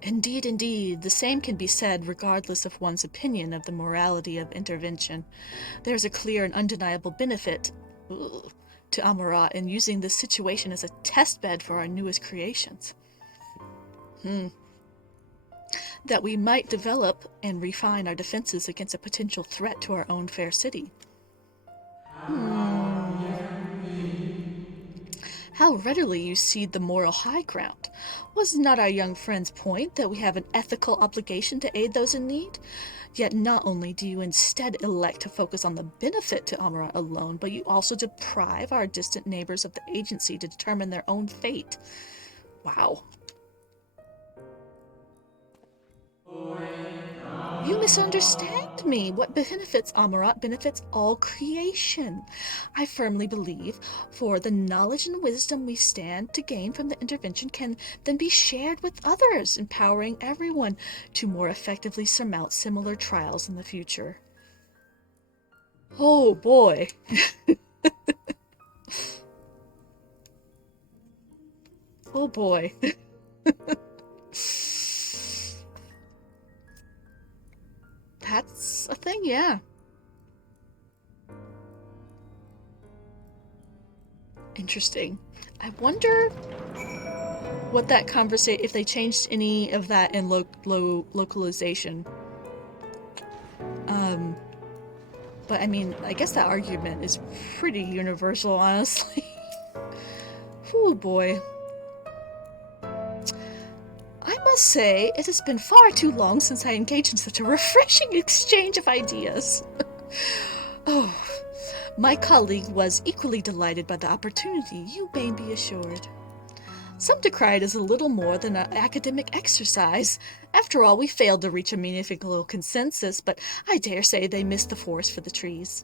Indeed, the same can be said regardless of one's opinion of the morality of intervention. There is a clear and undeniable benefit to Amarat in using this situation as a testbed for our newest creations. That we might develop and refine our defenses against a potential threat to our own fair city. How readily you cede the moral high ground. Was not our young friend's point that we have an ethical obligation to aid those in need? Yet not only do you instead elect to focus on the benefit to Amarat alone, but you also deprive our distant neighbors of the agency to determine their own fate. Wow. You misunderstand me. What benefits Amarat benefits all creation. I firmly believe, for the knowledge and wisdom we stand to gain from the intervention can then be shared with others, empowering everyone to more effectively surmount similar trials in the future. Oh boy. Oh boy. That's a thing, yeah. Interesting. I wonder what that conversation, if they changed any of that in localization. But I mean, I guess that argument is pretty universal, honestly. Oh boy. I must say, it has been far too long since I engaged in such a refreshing exchange of ideas. Oh, my colleague was equally delighted by the opportunity, you may be assured. Some decry it as a little more than an academic exercise. After all, we failed to reach a meaningful consensus, but I dare say they missed the forest for the trees.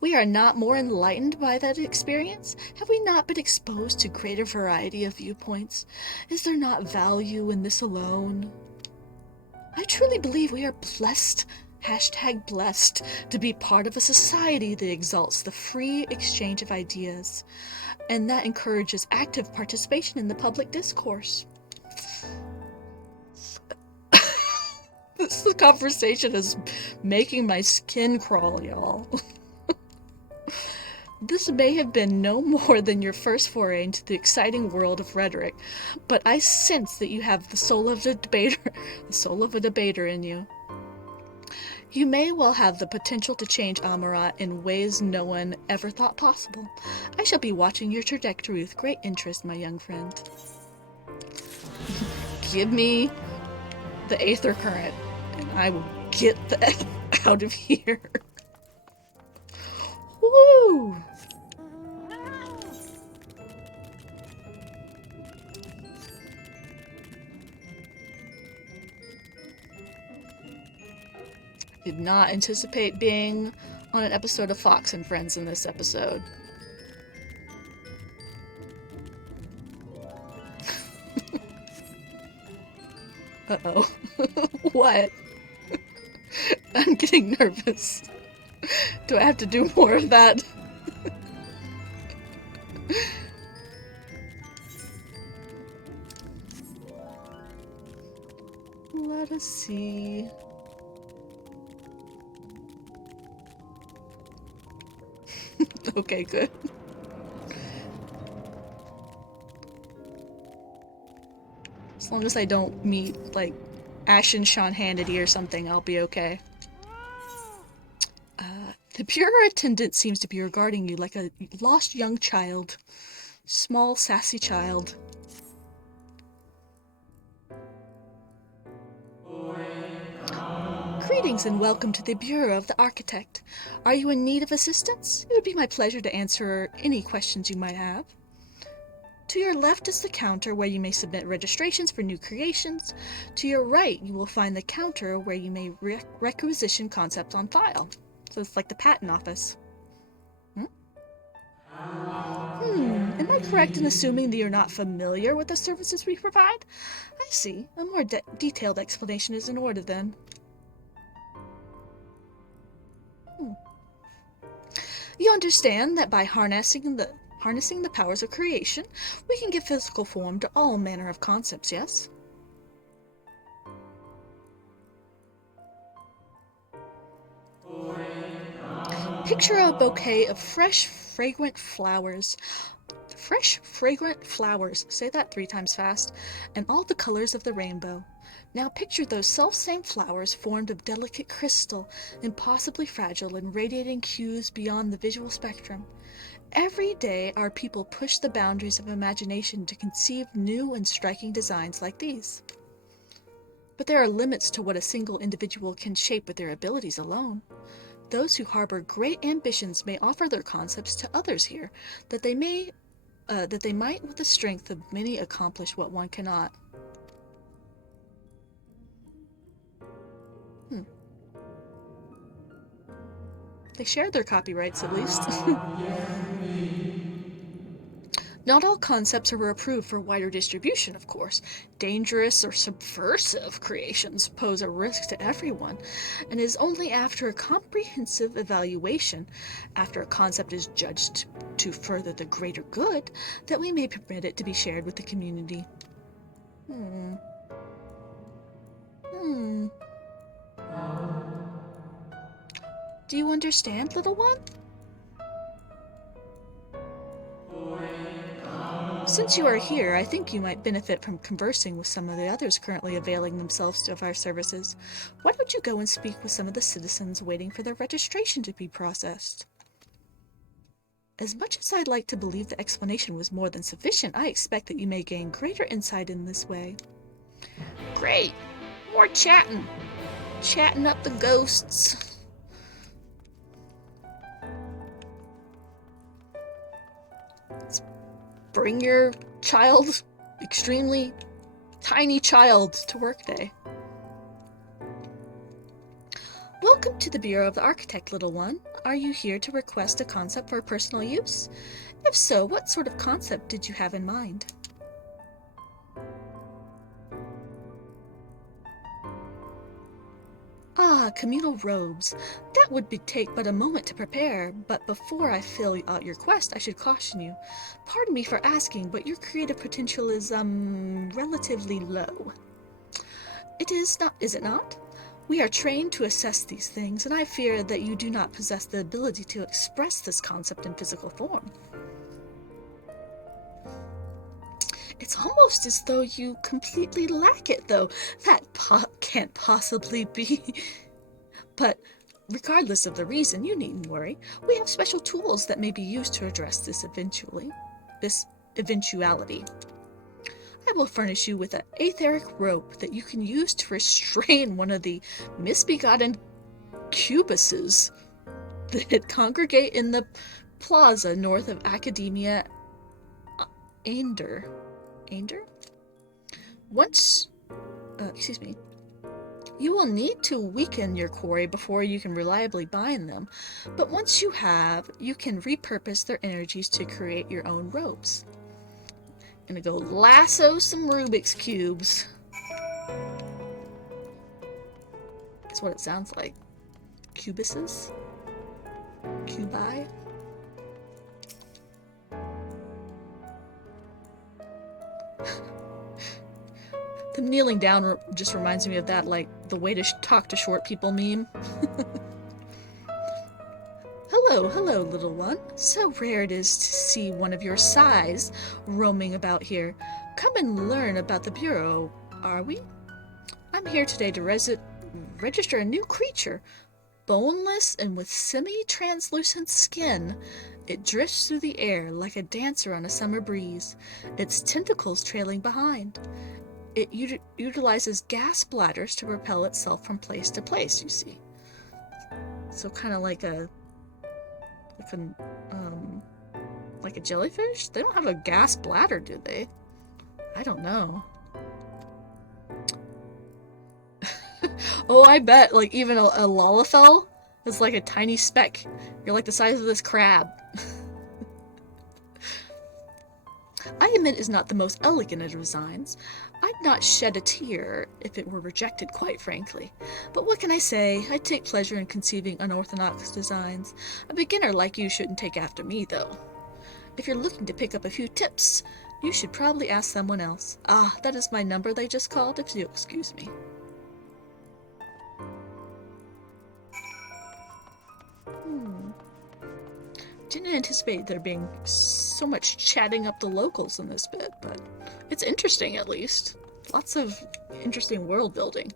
We are not more enlightened by that experience? Have we not been exposed to greater variety of viewpoints? Is there not value in this alone? I truly believe we are blessed, #blessed, to be part of a society that exalts the free exchange of ideas, and that encourages active participation in the public discourse. This conversation is making my skin crawl, y'all. This may have been no more than your first foray into the exciting world of rhetoric, but I sense that you have the soul of a debater in you. You may well have the potential to change Amarat in ways no one ever thought possible. I shall be watching your trajectory with great interest, my young friend. Give me the Aether Current, and I will get the F out of here. Woo! Did not anticipate being on an episode of Fox and Friends in this episode. Uh-oh. What? I'm getting nervous. Do I have to do more of that? Let us see. Okay, good. As long as I don't meet, like, Ash and Sean Hannity or something, I'll be okay. The bureau attendant seems to be regarding you like a lost young child. Small, sassy child. Greetings and welcome to the Bureau of the Architect. Are you in need of assistance? It would be my pleasure to answer any questions you might have. To your left is the counter where you may submit registrations for new creations. To your right, you will find the counter where you may requisition concepts on file. So it's like the patent office. Am I correct in assuming that you're not familiar with the services we provide? I see. A more detailed explanation is in order then. You understand that by harnessing the powers of creation, we can give physical form to all manner of concepts, yes? Picture a bouquet of fresh, fragrant flowers. Fresh, fragrant flowers. Say that 3 times fast. And all the colors of the rainbow. Now picture those self-same flowers formed of delicate crystal, impossibly fragile and radiating hues beyond the visual spectrum. Every day, our people push the boundaries of imagination to conceive new and striking designs like these. But there are limits to what a single individual can shape with their abilities alone. Those who harbor great ambitions may offer their concepts to others here, that they might with the strength of many accomplish what one cannot. They shared their copyrights, at least. Not all concepts are approved for wider distribution, of course. Dangerous or subversive creations pose a risk to everyone, and it is only after a comprehensive evaluation, after a concept is judged to further the greater good, that we may permit it to be shared with the community. Do you understand, little one? Since you are here, I think you might benefit from conversing with some of the others currently availing themselves of our services. Why don't you go and speak with some of the citizens waiting for their registration to be processed? As much as I'd like to believe the explanation was more than sufficient, I expect that you may gain greater insight in this way. Great! More chatting! Chatting up the ghosts. Bring your child, extremely tiny child, to work day. Welcome to the Bureau of the Architect, little one. Are you here to request a concept for personal use? If so, what sort of concept did you have in mind? Ah, communal robes. That would take but a moment to prepare, but before I fill out your quest, I should caution you. Pardon me for asking, but your creative potential is, relatively low. It is it not? We are trained to assess these things, and I fear that you do not possess the ability to express this concept in physical form. It's almost as though you completely lack it, though. That can't possibly be. But regardless of the reason, you needn't worry. We have special tools that may be used to address this eventuality. I will furnish you with an etheric rope that you can use to restrain one of the misbegotten cubuses that congregate in the plaza north of Academia Ainder. Once, you will need to weaken your quarry before you can reliably bind them, but once you have, you can repurpose their energies to create your own ropes. Gonna go lasso some Rubik's Cubes. That's what it sounds like. Cubuses? Cubi? The kneeling down just reminds me of that, like, the way to talk to short people meme. Hello, little one. So rare it is to see one of your size roaming about here. Come and learn about the Bureau, are we? I'm here today to register a new creature. Boneless and with semi-translucent skin. It drifts through the air like a dancer on a summer breeze, its tentacles trailing behind. It utilizes gas bladders to propel itself from place to place, you see. So kind of like a jellyfish? They don't have a gas bladder, do they? I don't know. Oh, I bet, like, even a Lalafell is like a tiny speck. You're like the size of this crab. I admit is not the most elegant of designs. I'd not shed a tear if it were rejected, quite frankly. But what can I say? I take pleasure in conceiving unorthodox designs. A beginner like you shouldn't take after me, though. If you're looking to pick up a few tips, you should probably ask someone else. Ah, that is my number they just called, if you'll excuse me. Didn't anticipate there being so much chatting up the locals in this bit, but it's interesting at least. Lots of interesting world building.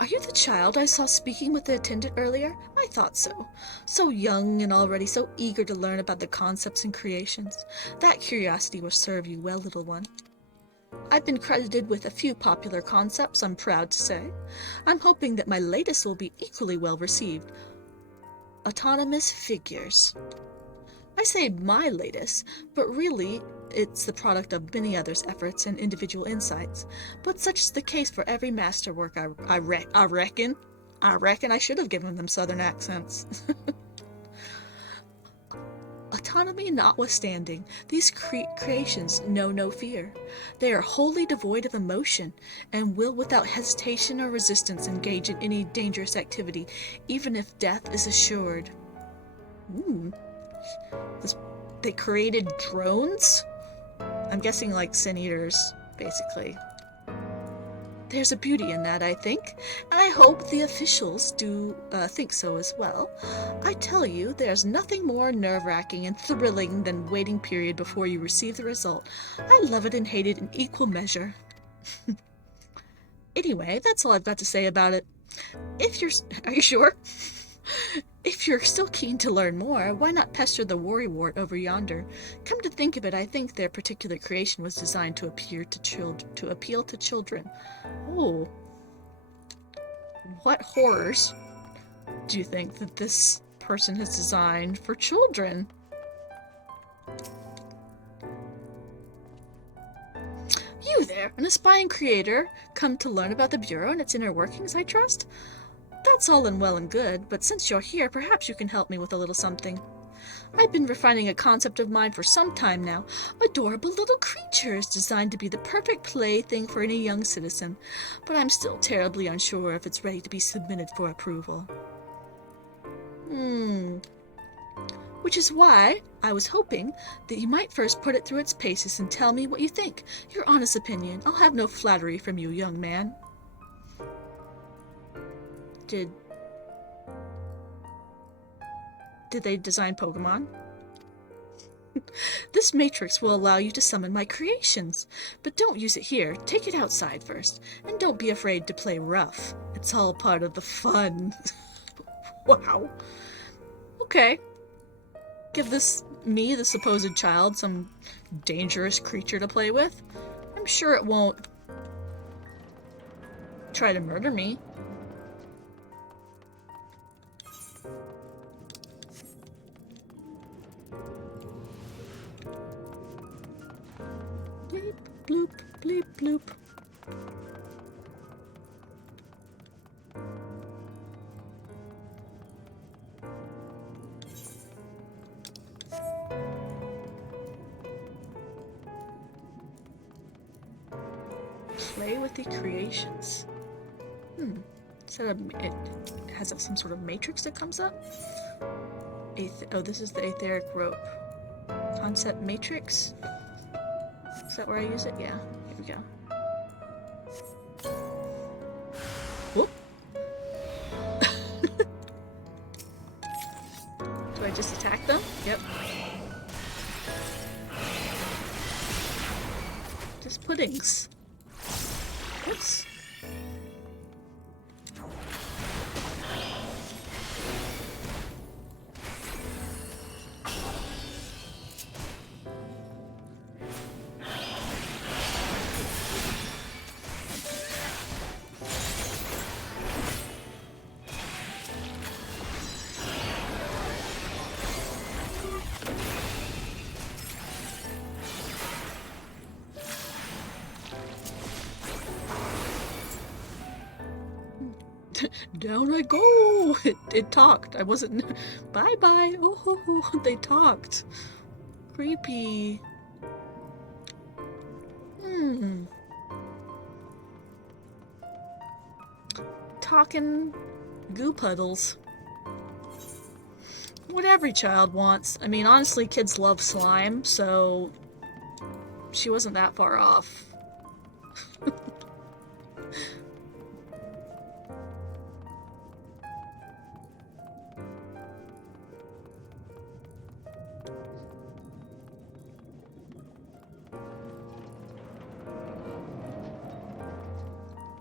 Are you the child I saw speaking with the attendant earlier? I thought so. So young and already so eager to learn about the concepts and creations. That curiosity will serve you well, little one. I've been credited with a few popular concepts, I'm proud to say. I'm hoping that my latest will be equally well received. Autonomous figures. I say my latest, but really it's the product of many others' efforts and individual insights. But such is the case for every masterwork, I reckon. I reckon I should have given them southern accents. Autonomy notwithstanding, these creations know no fear. They are wholly devoid of emotion, and will without hesitation or resistance engage in any dangerous activity, even if death is assured. They created drones? I'm guessing like Sin Eaters, basically. There's a beauty in that, I think, and I hope the officials do think so as well. I tell you, there's nothing more nerve-wracking and thrilling than waiting period before you receive the result. I love it and hate it in equal measure. Anyway, that's all I've got to say about it. Are you sure? If you're still keen to learn more, why not pester the worrywart over yonder? Come to think of it, I think their particular creation was designed to appeal to children. Oh. What horrors do you think that this person has designed for children? You there, an aspiring creator, come to learn about the Bureau and its inner workings, I trust? That's all well and good, but since you're here, perhaps you can help me with a little something. I've been refining a concept of mine for some time now. Adorable little creatures designed to be the perfect plaything for any young citizen, but I'm still terribly unsure if it's ready to be submitted for approval. Which is why I was hoping that you might first put it through its paces and tell me what you think. Your honest opinion. I'll have no flattery from you, young man. Did they design Pokemon? This matrix will allow you to summon my creations, but don't use it here. Take it outside first, and don't be afraid to play rough. It's all part of the fun. Wow. Okay. Give me, the supposed child, some dangerous creature to play with. I'm sure it won't try to murder me. Bleep, bloop, bleep, bloop. Play with the creations. It has some sort of matrix that comes up? Oh, this is the etheric rope. Concept matrix? Is that where I use it? Yeah, here we go. Whoop! Do I just attack them? Yep. Just puddings. Oops. Down I go! It talked. I wasn't... Bye-bye! Oh, they talked. Creepy. Talking goo puddles. What every child wants. I mean, honestly, kids love slime, so... She wasn't that far off.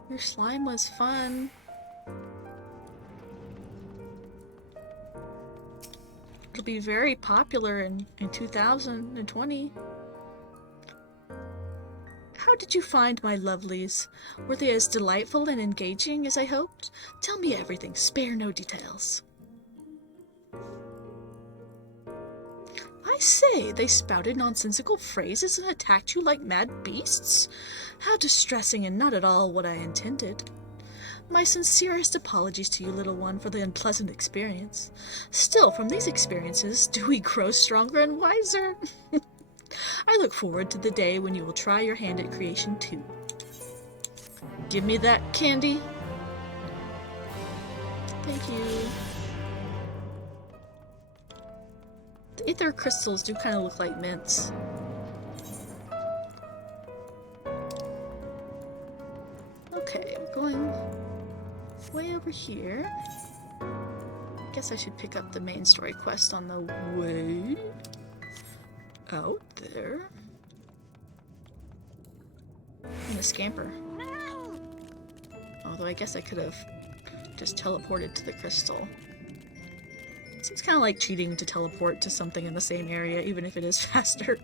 Your slime was fun. It'll be very popular in 2020. How did you find my lovelies? Were they as delightful and engaging as I hoped? Tell me everything, spare no details. I say, they spouted nonsensical phrases and attacked you like mad beasts? How distressing and not at all what I intended. My sincerest apologies to you, little one, for the unpleasant experience. Still, from these experiences, do we grow stronger and wiser? I look forward to the day when you will try your hand at creation too. Give me that candy. Thank you. The ether crystals do kind of look like mints. Okay, we're going way over here. Guess I should pick up the main story quest on the way out there. And the scamper. Although I guess I could have just teleported to the crystal. It seems kind of like cheating to teleport to something in the same area, even if it is faster.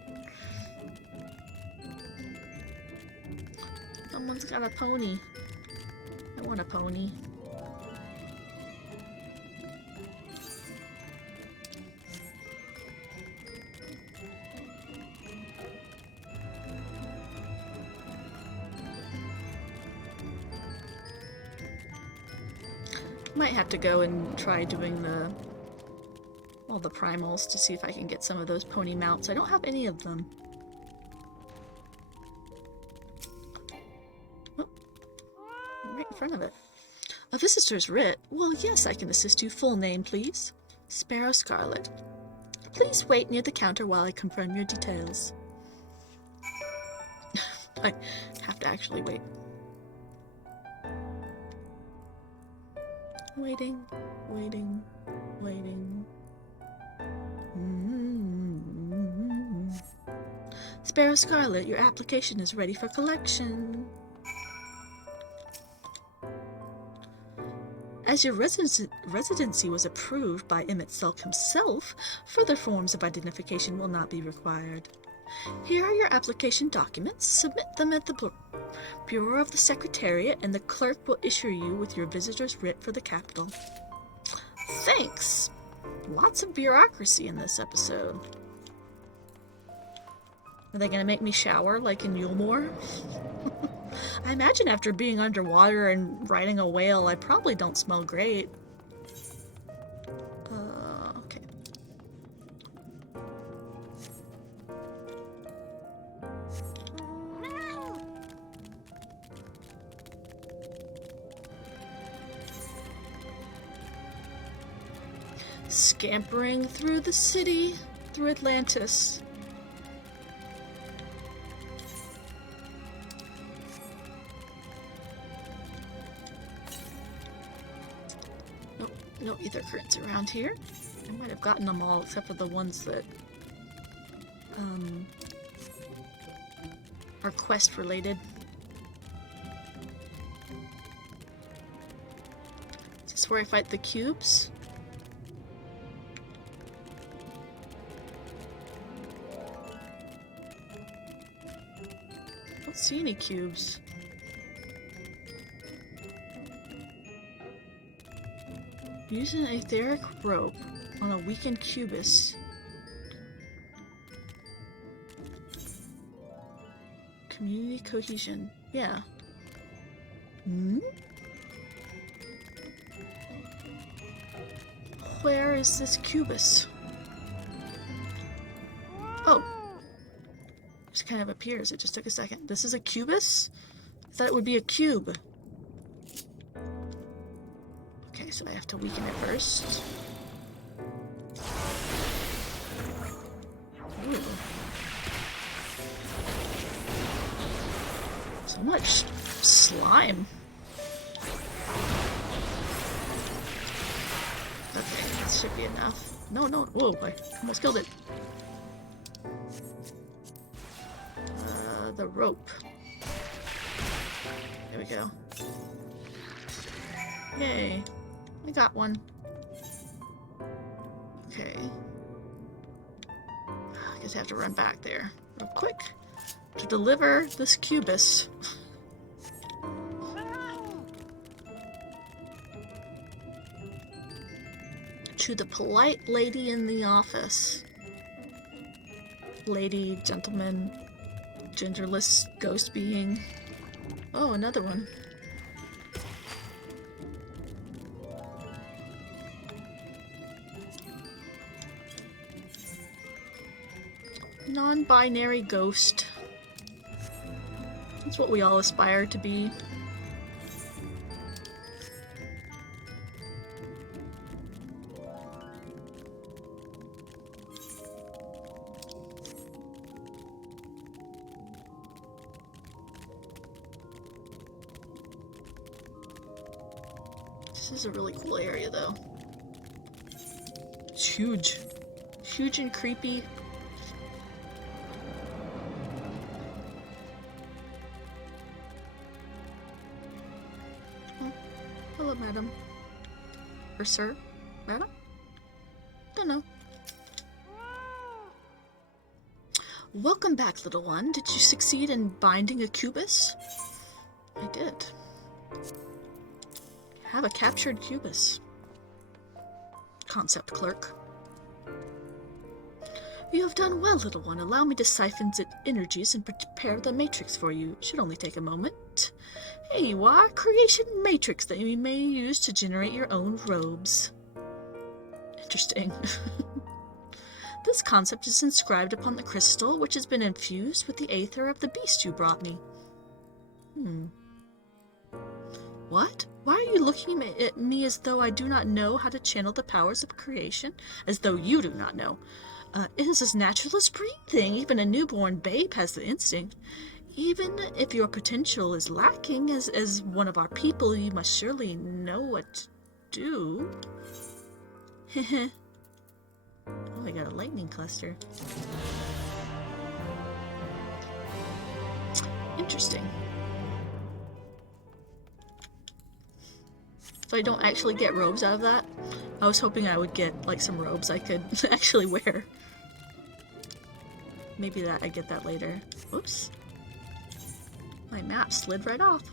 Someone's got a pony. I want a pony. Might have to go and try doing all the primals to see if I can get some of those pony mounts. I don't have any of them. Oh, I'm right in front of it. A visitor's writ? Well, yes, I can assist you. Full name, please. Sparrow Scarlet. Please wait near the counter while I confirm your details. I have to actually wait. Waiting, waiting, waiting. Sparrow Scarlet, your application is ready for collection. As your residency was approved by Emmett Selk himself, further forms of identification will not be required. Here are your application documents. Submit them at the Bureau of the Secretariat, and the clerk will issue you with your visitor's writ for the capital. Thanks! Lots of bureaucracy in this episode. Are they going to make me shower like in Yulmore? I imagine after being underwater and riding a whale, I probably don't smell great. Okay. Scampering through the city, through Atlantis. No ether currents around here. I might have gotten them all except for the ones that are quest related. Is this where I fight the cubes? I don't see any cubes. Use an etheric rope on a weakened cubus. Community cohesion. Yeah. Hmm? Where is this cubus? Oh. It just kind of appears. It just took a second. This is a cubus? I thought it would be a cube. Okay, so I have to weaken it first. Ooh. So much slime. Okay, this should be enough. No, no, whoa, I almost killed it. The rope. There we go. Yay. I got one. Okay. I guess I have to run back there real quick to deliver this cubus. To the polite lady in the office. Lady, gentleman, genderless ghost being. Oh, another one. Non-binary ghost. That's what we all aspire to be. This is a really cool area, though. It's huge. Huge and creepy. Hello, madam. Or sir? Madam? Don't know. Welcome back, little one. Did you succeed in binding a cubus? I did. Have a captured cubus. Concept clerk. You have done well, little one. Allow me to siphon its energies and prepare the matrix for you. Should only take a moment. Here you are, creation matrix that you may use to generate your own robes. Interesting. This concept is inscribed upon the crystal, which has been infused with the aether of the beast you brought me. What? Why are you looking at me as though I do not know how to channel the powers of creation? As though you do not know. It is as natural as breathing. Even a newborn babe has the instinct. Even if your potential is lacking, as one of our people, you must surely know what to do. Heh. Oh, I got a lightning cluster. Interesting. So I don't actually get robes out of that? I was hoping I would get, like, some robes I could actually wear. Maybe that I get that later. Oops. My map slid right off.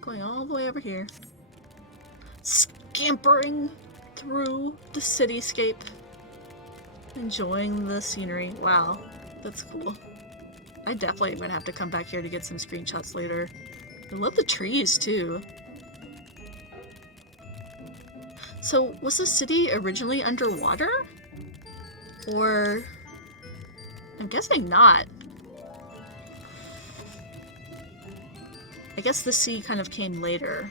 Going all the way over here. Scampering through the cityscape. Enjoying the scenery. Wow. That's cool. I definitely am gonna have to come back here to get some screenshots later. I love the trees, too. So, was the city originally underwater? Or... I'm guessing not. I guess the sea kind of came later.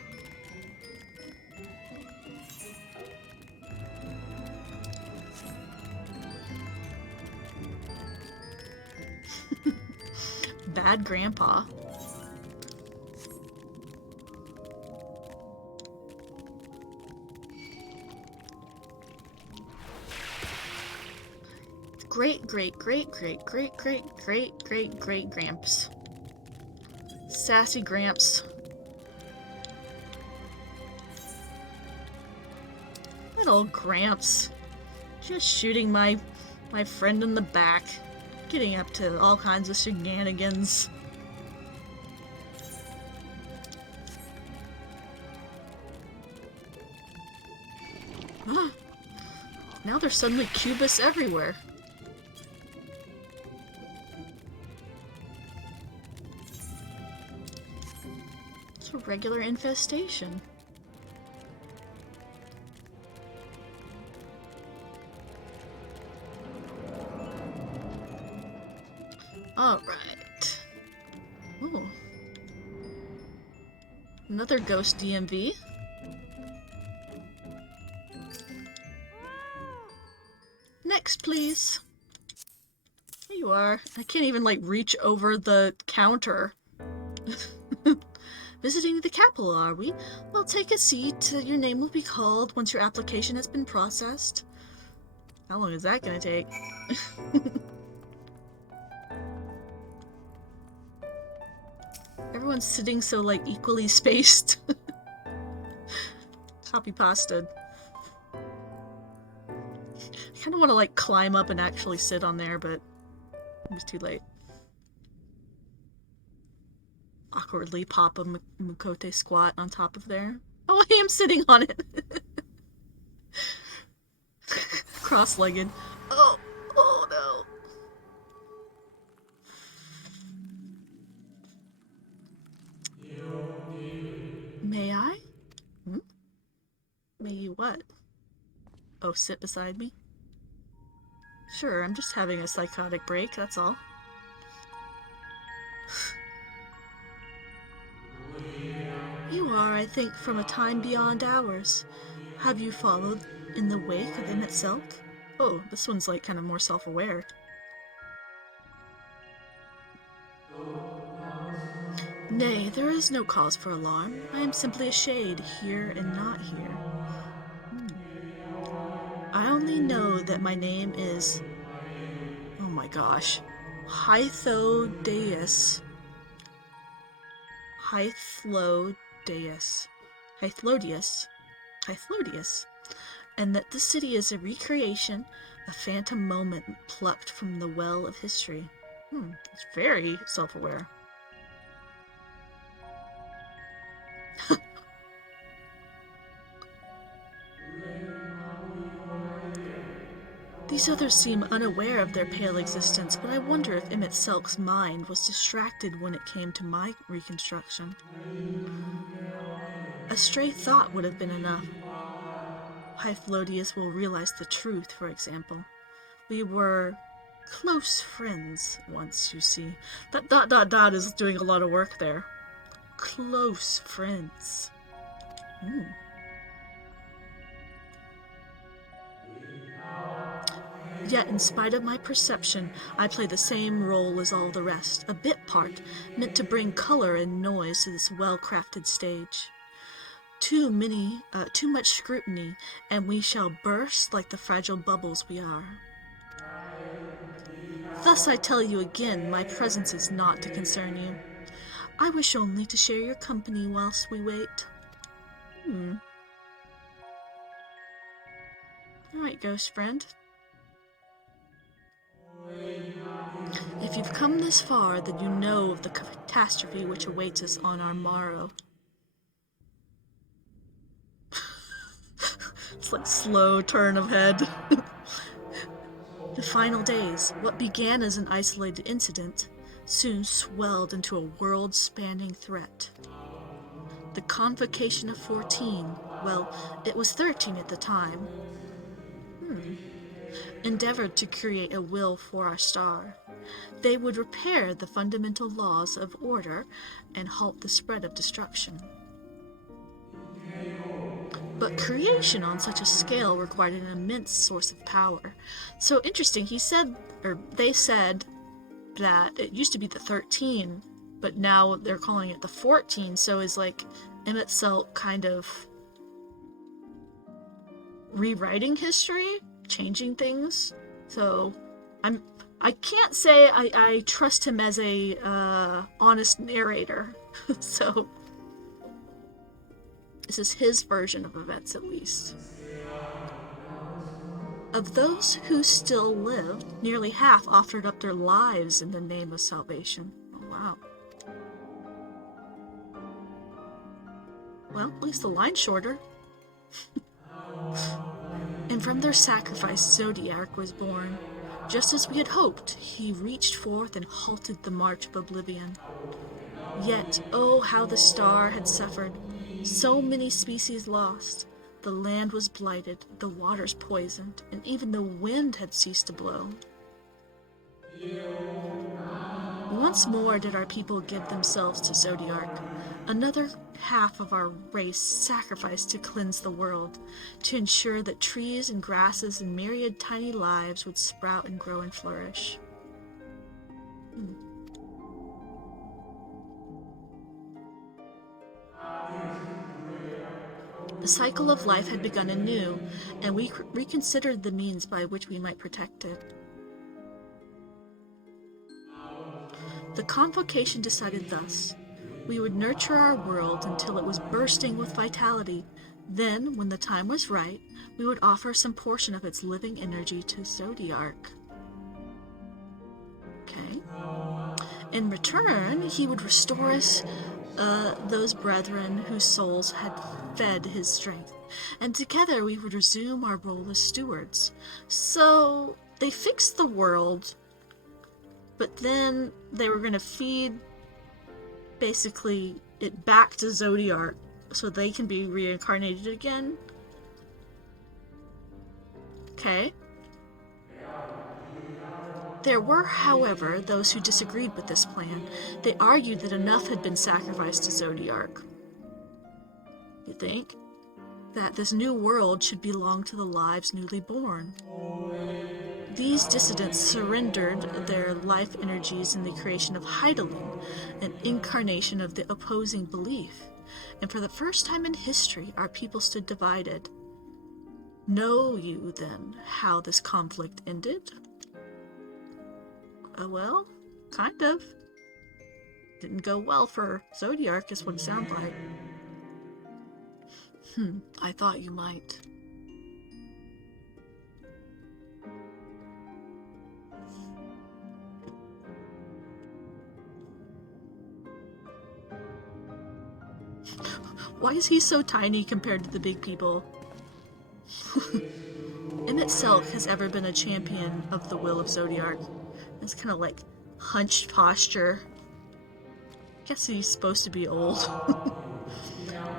Bad grandpa. Great Gramps. Sassy Gramps. Little Gramps. Just shooting my friend in the back. Getting up to all kinds of shenanigans. Ah. Now there's suddenly cubists everywhere. It's a regular infestation. Alright. Ooh. Another ghost DMV. Next, please. Here you are. I can't even, like, reach over the counter. Visiting the capital, are we? Well, take a seat. Your name will be called once your application has been processed. How long is that gonna take? Everyone's sitting so, like, equally spaced. Copy-pasted. I kind of want to, like, climb up and actually sit on there, but it was too late. Awkwardly pop a Mukote squat on top of there. Oh, I am sitting on it! Cross-legged. Oh no. May I? Hmm? May you what? Oh, sit beside me? Sure, I'm just having a psychotic break, that's all. You are, I think, from a time beyond ours. Have you followed in the wake of Emmett Selk? Oh, this one's like kind of more self-aware. Nay, there is no cause for alarm. I am simply a shade, here and not here. I only know that my name is... oh my gosh. Hythlodius. Hythlodius. And that the city is a recreation, a phantom moment plucked from the well of history. It's very self-aware. These others seem unaware of their pale existence, but I wonder if Emmett Selk's mind was distracted when it came to my reconstruction. A stray thought would have been enough. Hythlodius will realize the truth, for example. We were close friends once, you see. That ... is doing a lot of work there. Close friends. Yet, in spite of my perception, I play the same role as all the rest, a bit part, meant to bring color and noise to this well-crafted stage. Too much scrutiny, and we shall burst like the fragile bubbles we are. Thus I tell you again, my presence is not to concern you. I wish only to share your company whilst we wait. Alright, ghost friend. If you've come this far, then you know of the catastrophe which awaits us on our morrow. It's like slow turn of head. The final days, what began as an isolated incident, soon swelled into a world-spanning threat. The convocation of 14, well, it was 13 at the time, endeavored to create a will for our star. They would repair the fundamental laws of order and halt the spread of destruction. But creation on such a scale required an immense source of power. So interesting, they said that it used to be the 13, but now they're calling it the 14, so is like Emmett Selk kind of rewriting history, changing things. So I can't say I trust him as a honest narrator. So this is his version of events, at least. Of those who still lived, nearly half offered up their lives in the name of salvation. Oh, wow. Well, at least the line's shorter. And from their sacrifice, Zodiac was born. Just as we had hoped, he reached forth and halted the march of oblivion. Yet, oh, how the star had suffered. So many species lost. The land was blighted, the waters poisoned, and even the wind had ceased to blow. Once more did our people give themselves to Zodiac. Another half of our race sacrificed to cleanse the world, to ensure that trees and grasses and myriad tiny lives would sprout and grow and flourish. The cycle of life had begun anew, and we reconsidered the means by which we might protect it. The convocation decided thus. We would nurture our world until it was bursting with vitality. Then, when the time was right, we would offer some portion of its living energy to Zodiac. Okay. In return, he would restore us those brethren whose souls had fed his strength, and together we would resume our role as stewards. So they fixed the world, but then they were going to feed basically it back to Zodiac so they can be reincarnated again. Okay. There were, however, those who disagreed with this plan. They argued that enough had been sacrificed to Zodiac. You think? That this new world should belong to the lives newly born. These dissidents surrendered their life energies in the creation of Heidelin, an incarnation of the opposing belief. And for the first time in history, our people stood divided. Know you, then, how this conflict ended? Well, kind of. Didn't go well for Zodiac, is what it sounds like. I thought you might. Why is he so tiny compared to the big people? Emmett Selk has ever been a champion of the will of Zodiac. It's kind of like hunched posture. I guess he's supposed to be old.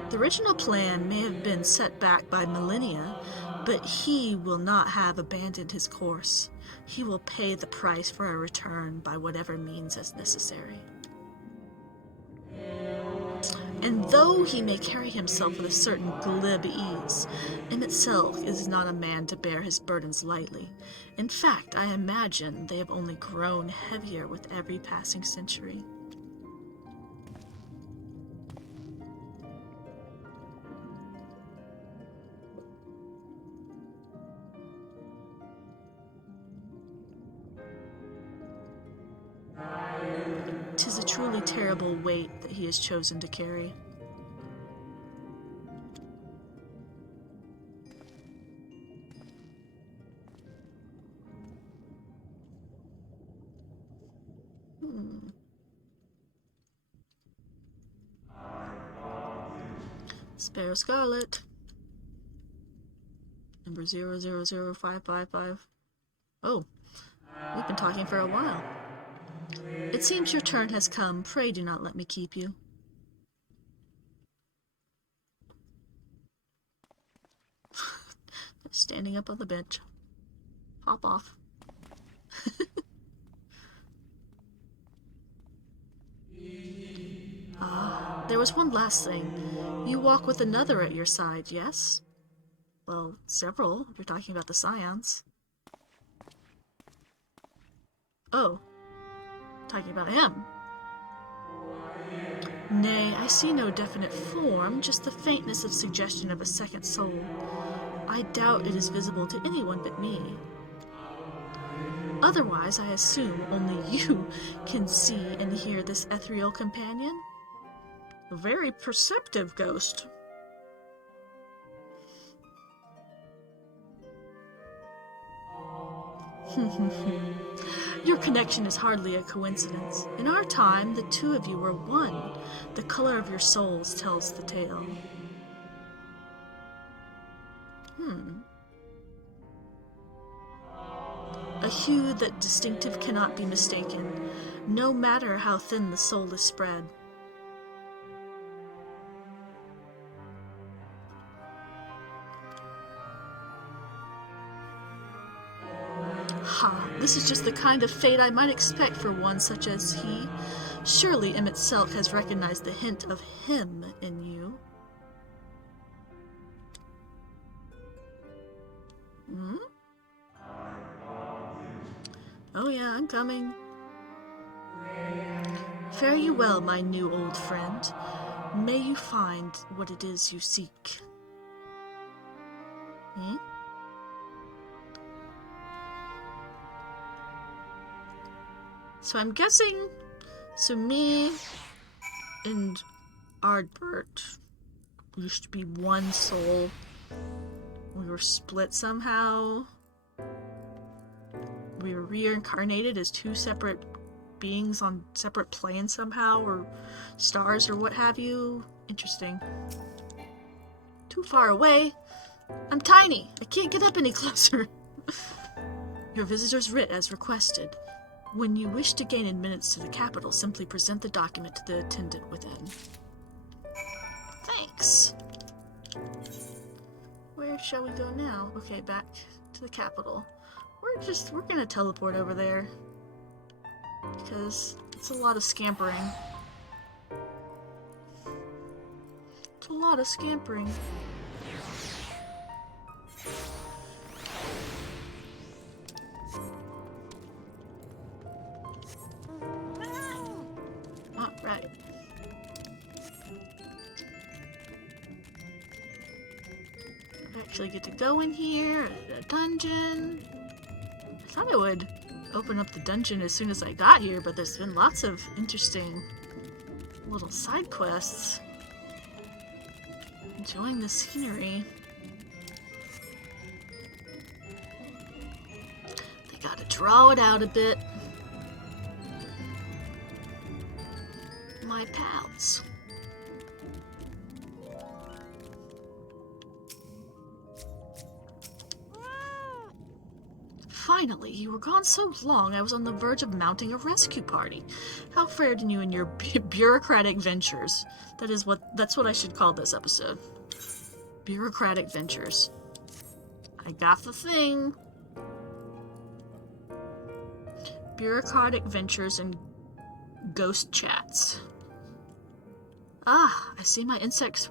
The original plan may have been set back by millennia, but he will not have abandoned his course. He will pay the price for a return by whatever means is necessary. And though he may carry himself with a certain glib ease, Emmett Selk is not a man to bear his burdens lightly. In fact, I imagine they have only grown heavier with every passing century. truly terrible weight that he has chosen to carry. Sparrow Scarlet. Number 000555. Oh, we've been talking for a while. It seems your turn has come. Pray do not let me keep you. Standing up on the bench. Hop off. There was one last thing. You walk with another at your side, yes? Well, several, if you're talking about the scions. Oh. Talking about him. Nay, I see no definite form, just the faintness of suggestion of a second soul. I doubt it is visible to anyone but me. Otherwise, I assume only you can see and hear this ethereal companion? A very perceptive ghost. Your connection is hardly a coincidence. In our time, the two of you were one. The color of your souls tells the tale. A hue that distinctive cannot be mistaken, no matter how thin the soul is spread. Ha, this is just the kind of fate I might expect for one such as he. Surely M itself has recognized the hint of him in you. Hmm? Oh yeah, I'm coming. Fare you well, my new old friend. May you find what it is you seek. Hmm? So I'm guessing, me and Ardbert used to be one soul. We were split somehow. We were reincarnated as two separate beings on separate planes somehow, or stars or what have you. Interesting. Too far away. I'm tiny. I can't get up any closer. Your visitor's writ as requested. When you wish to gain admittance to the capital, simply present the document to the attendant within. Thanks. Where shall we go now? Okay, back to the capital. We're gonna teleport over there. Because it's a lot of scampering. It's a lot of scampering. Alright. I actually get to go in here, a dungeon. I thought I would open up the dungeon as soon as I got here, but there's been lots of interesting little side quests. Enjoying the scenery. They gotta draw it out a bit. My pals. Finally, you were gone so long I was on the verge of mounting a rescue party. How fared you in your bureaucratic ventures? That's what I should call this episode. Bureaucratic ventures. I got the thing. Bureaucratic ventures and ghost chats. Ah, I see my instincts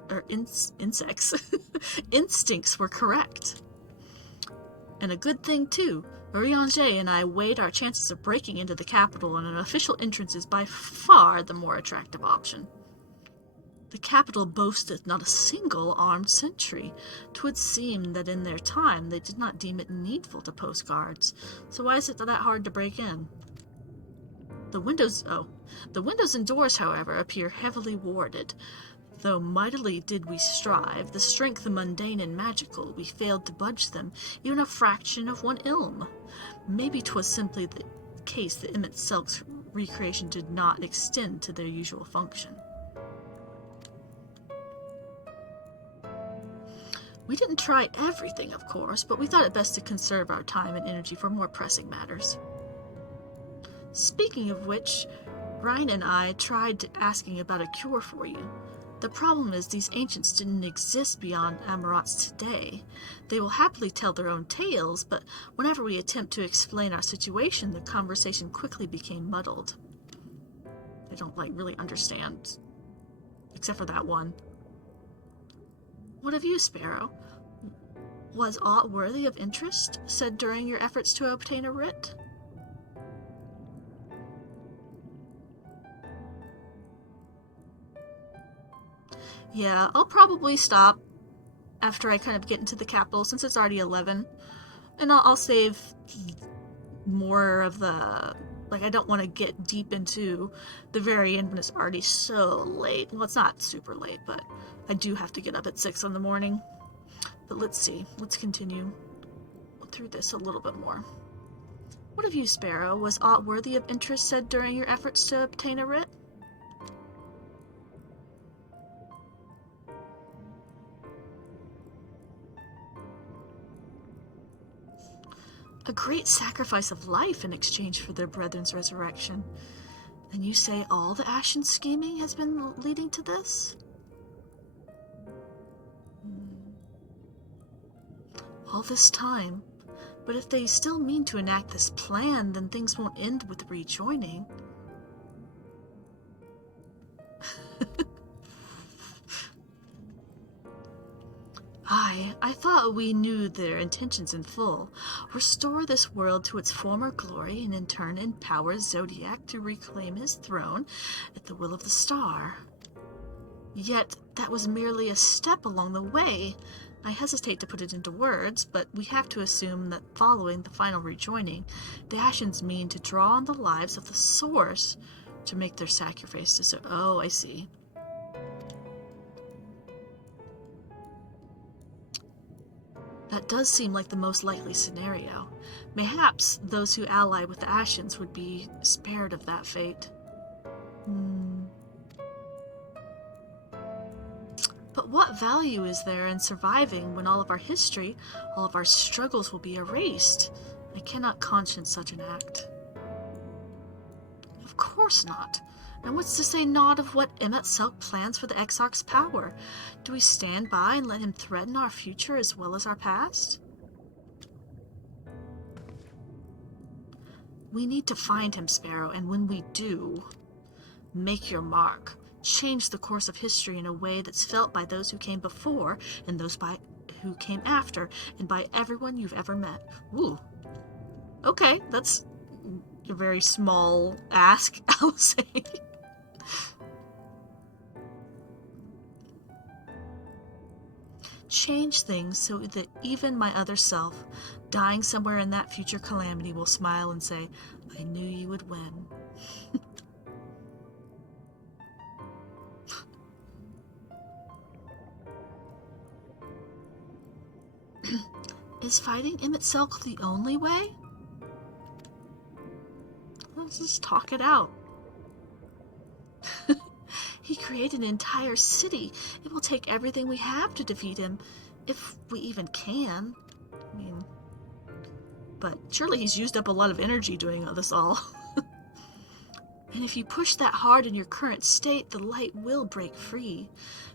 were correct. And a good thing too. Urianger and I weighed our chances of breaking into the capital, and an official entrance is by far the more attractive option. The capital boasteth not a single armed sentry. 'Twould seem that in their time they did not deem it needful to post guards. So why is it that hard to break in? The windows and doors, however, appear heavily warded. Though mightily did we strive, the strength mundane and magical, we failed to budge them even a fraction of one ilm. Maybe 'twas simply the case that Emmett Selk's recreation did not extend to their usual function. We didn't try everything, of course, but we thought it best to conserve our time and energy for more pressing matters. Speaking of which, Ryan and I tried asking about a cure for you. The problem is these ancients didn't exist beyond Amarots today. They will happily tell their own tales, but whenever we attempt to explain our situation, the conversation quickly became muddled. They don't, really understand. Except for that one. What of you, Sparrow? Was aught worthy of interest said during your efforts to obtain a writ? Yeah, I'll probably stop after I kind of get into the capital, since it's already 11. And I'll save more of the... I don't want to get deep into the very end when it's already so late. Well, it's not super late, but I do have to get up at 6 in the morning. But let's see. Let's continue through this a little bit more. What of you, Sparrow? Was aught worthy of interest said during your efforts to obtain a writ? A great sacrifice of life in exchange for their brethren's resurrection. And you say all the Ashen scheming has been leading to this? All this time. But if they still mean to enact this plan, then things won't end with rejoining. I thought we knew their intentions in full. Restore this world to its former glory, and in turn empower Zodiac to reclaim his throne at the will of the star. Yet that was merely a step along the way. I hesitate to put it into words, but we have to assume that following the final rejoining, the Ashens mean to draw on the lives of the Source to make their sacrifice to... Oh, I see. That does seem like the most likely scenario. Mayhaps those who ally with the Ashens would be spared of that fate. But what value is there in surviving when all of our history, all of our struggles will be erased? I cannot conscience such an act. Of course not. And what's to say naught of what Emmett Selk plans for the Exarch's power? Do we stand by and let him threaten our future as well as our past? We need to find him, Sparrow, and when we do, make your mark. Change the course of history in a way that's felt by those who came before, and those who came after, and by everyone you've ever met. Ooh. Okay, that's a very small ask, I'll say. Change things so that even my other self, dying somewhere in that future calamity, will smile and say, I knew you would win. Is fighting Emmett Selk the only way? Let's just talk it out. He created an entire city. It will take everything we have to defeat him, if we even can. I mean, but surely he's used up a lot of energy doing this all. And if you push that hard in your current state, the light will break free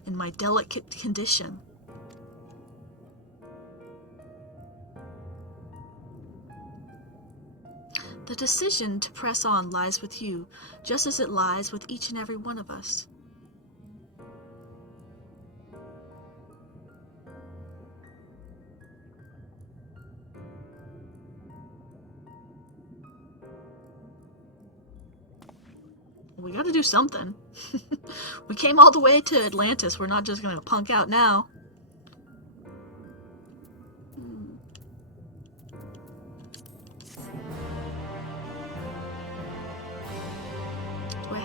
in my delicate condition. The decision to press on lies with you, just as it lies with each and every one of us. We gotta do something. We came all the way to Atlantis. We're not just gonna punk out now.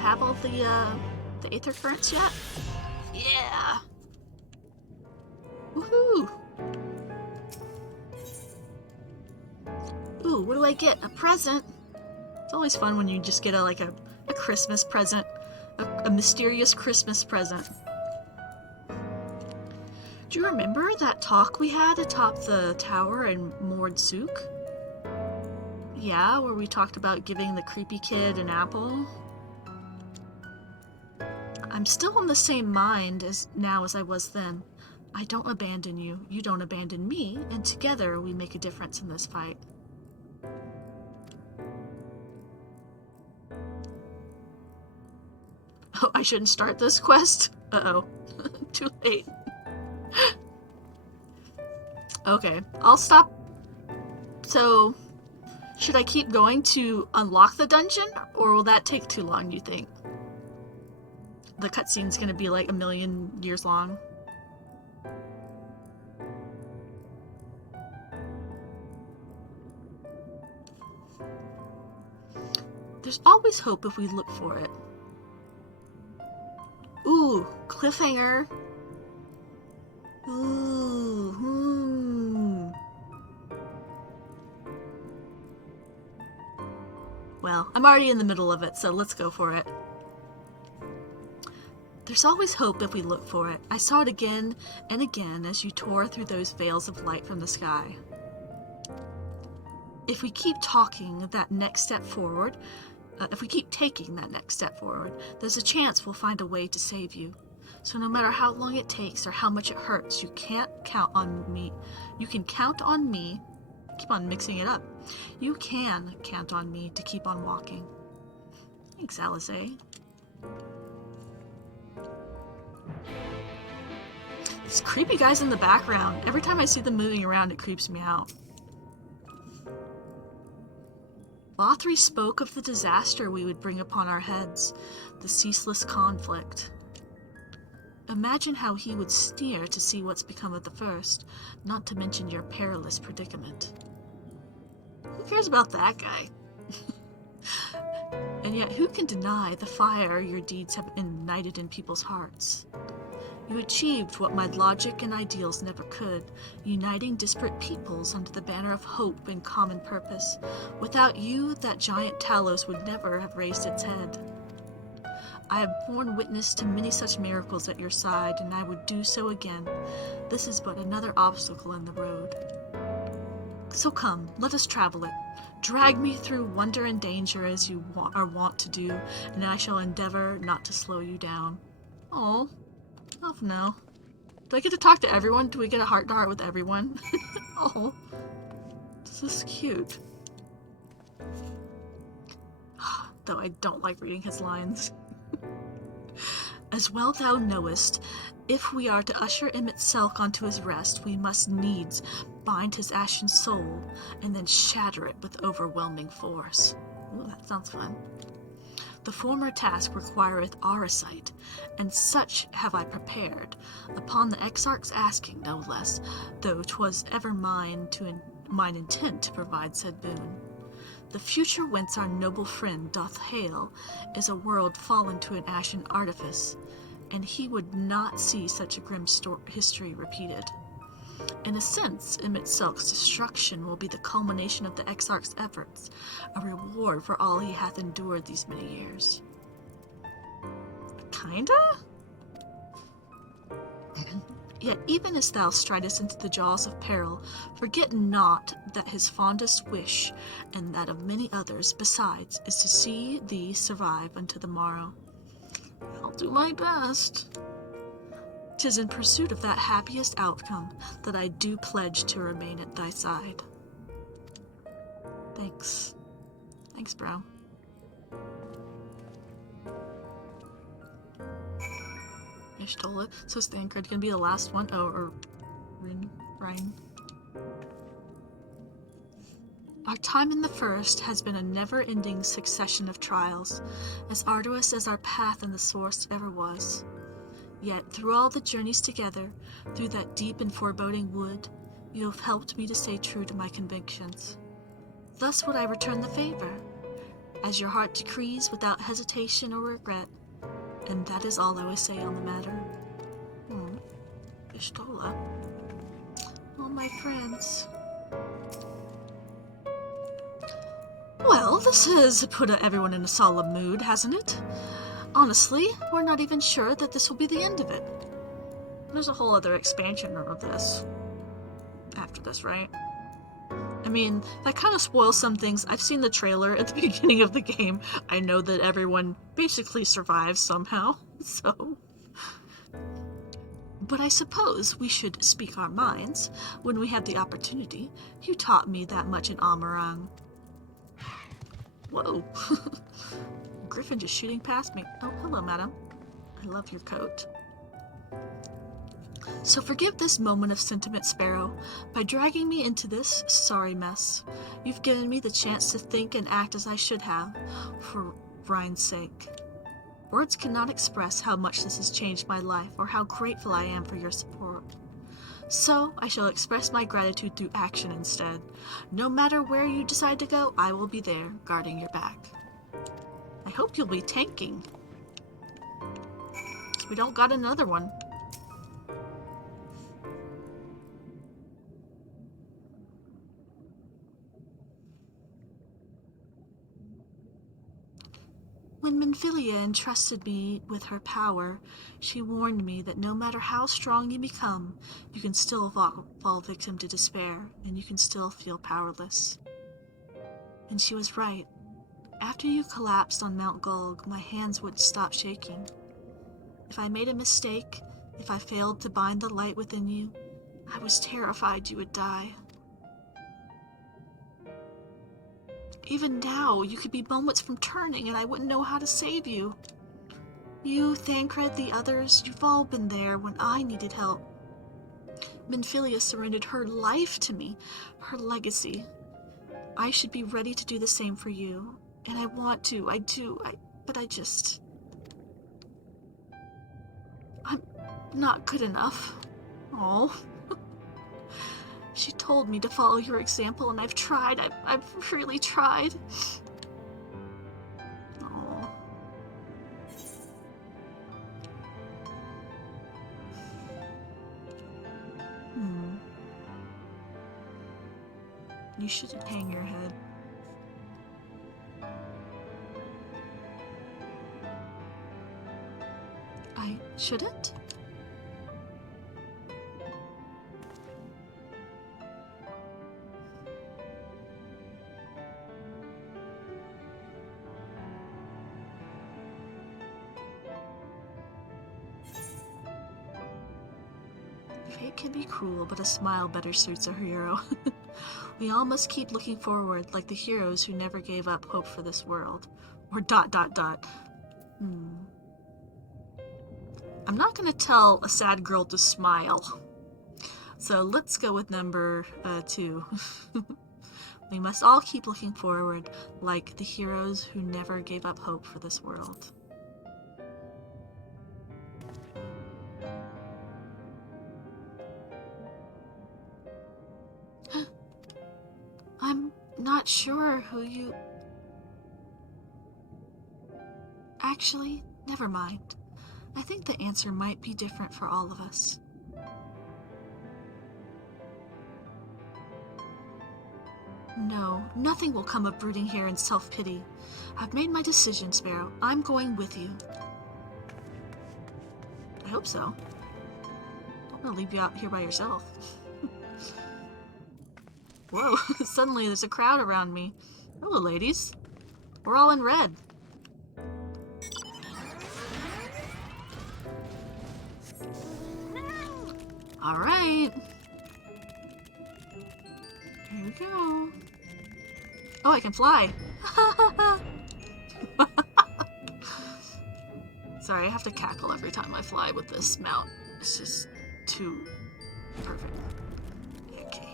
have all the aether currents yet? Yeah! Woohoo! Ooh, what do I get? A present? It's always fun when you just get a Christmas present. A mysterious Christmas present. Do you remember that talk we had atop the tower in Mordsuk? Yeah, where we talked about giving the creepy kid an apple? I'm still in the same mind as I was then. I don't abandon you, you don't abandon me, and together we make a difference in this fight. Oh, I shouldn't start this quest? Uh-oh. Too late. Okay, I'll stop. So, should I keep going to unlock the dungeon, or will that take too long, you think? The cutscene's gonna be like 1,000,000 years long. There's always hope if we look for it. Ooh, cliffhanger. Ooh, Well, I'm already in the middle of it, so let's go for it. There's always hope if we look for it. I saw it again and again as you tore through those veils of light from the sky. If we keep taking that next step forward, there's a chance we'll find a way to save you. So no matter how long it takes or how much it hurts, you can count on me. Keep on mixing it up. You can count on me to keep on walking. Thanks, Alizé. These creepy guys in the background. Every time I see them moving around, it creeps me out. Lothri spoke of the disaster we would bring upon our heads, the ceaseless conflict. Imagine how he would sneer to see what's become of the first, not to mention your perilous predicament. Who cares about that guy? And yet, who can deny the fire your deeds have ignited in people's hearts? You achieved what my logic and ideals never could, uniting disparate peoples under the banner of hope and common purpose. Without you, that giant Talos would never have raised its head. I have borne witness to many such miracles at your side, and I would do so again. This is but another obstacle in the road. So come, let us travel it. Drag me through wonder and danger as you are wont to do, and I shall endeavor not to slow you down. Oh no. Do I get to talk to everyone? Do we get a heart-to-heart with everyone? Oh, this is cute. Though I don't like reading his lines. As well thou knowest, if we are to usher Emmett Selk onto his rest, we must needs bind his ashen soul, and then shatter it with overwhelming force. Ooh, that sounds fun. The former task requireth Arisight, and such have I prepared, upon the Exarch's asking no less, though 'twas ever mine intent to provide said boon. The future whence our noble friend doth hail is a world fallen to an ashen artifice, and he would not see such a grim history repeated. In a sense, Emmett Selk's destruction will be the culmination of the Exarch's efforts, a reward for all he hath endured these many years. Kinda? Yet even as thou stridest into the jaws of peril, forget not that his fondest wish, and that of many others besides, is to see thee survive unto the morrow. I'll do my best. 'Tis in pursuit of that happiest outcome that I do pledge to remain at thy side. Thanks. Thanks, bro. I stole it. So is the Anchorage gonna be the last one? Oh, or Ryan. Our time in the first has been a never-ending succession of trials, as arduous as our path in the source ever was. Yet, through all the journeys together, through that deep and foreboding wood, you have helped me to stay true to my convictions. Thus would I return the favor. as your heart decrees without hesitation or regret. And that is all I will say on the matter. Pistola. Oh, my friends. Well, this has put everyone in a solemn mood, hasn't it? Honestly, we're not even sure that this will be the end of it. There's a whole other expansion of this. After this, right? I mean, that kind of spoils some things. I've seen the trailer at the beginning of the game. I know that everyone basically survives somehow, so... But I suppose we should speak our minds when we have the opportunity. You taught me that much in Amarang. Whoa. Griffin just shooting past me. Oh, hello, madam. I love your coat. So forgive this moment of sentiment, Sparrow, by dragging me into this sorry mess. You've given me the chance to think and act as I should have, for Ryan's sake. Words cannot express how much this has changed my life or how grateful I am for your support. So, I shall express my gratitude through action instead. No matter where you decide to go, I will be there, guarding your back. I hope you'll be tanking. We don't got another one. When Minfilia entrusted me with her power, she warned me that no matter how strong you become, you can still fall victim to despair, and you can still feel powerless. And she was right. After you collapsed on Mount Gulg, my hands wouldn't stop shaking. If I made a mistake, if I failed to bind the light within you, I was terrified you would die. Even now, you could be moments from turning and I wouldn't know how to save you. You, Thancred, the others, you've all been there when I needed help. Minfilia surrendered her life to me, her legacy. I should be ready to do the same for you. And I want to, but I'm not good enough. Oh. She told me to follow your example, and I've tried. I've really tried. Oh. You shouldn't hang your head. I shouldn't? Fate can be cruel, but a smile better suits a hero. We all must keep looking forward, like the heroes who never gave up hope for this world. Or ... I'm not gonna tell a sad girl to smile. So let's go with number 2. We must all keep looking forward, like the heroes who never gave up hope for this world. I'm not sure who you... Actually, never mind. I think the answer might be different for all of us. No, nothing will come of brooding here in self-pity. I've made my decision, Sparrow. I'm going with you. I hope so. Don't want to leave you out here by yourself. Whoa, suddenly there's a crowd around me. Hello, ladies. We're all in red. Alright. Here we go. Oh, I can fly. Sorry, I have to cackle every time I fly with this mount. It's just too perfect. Okay.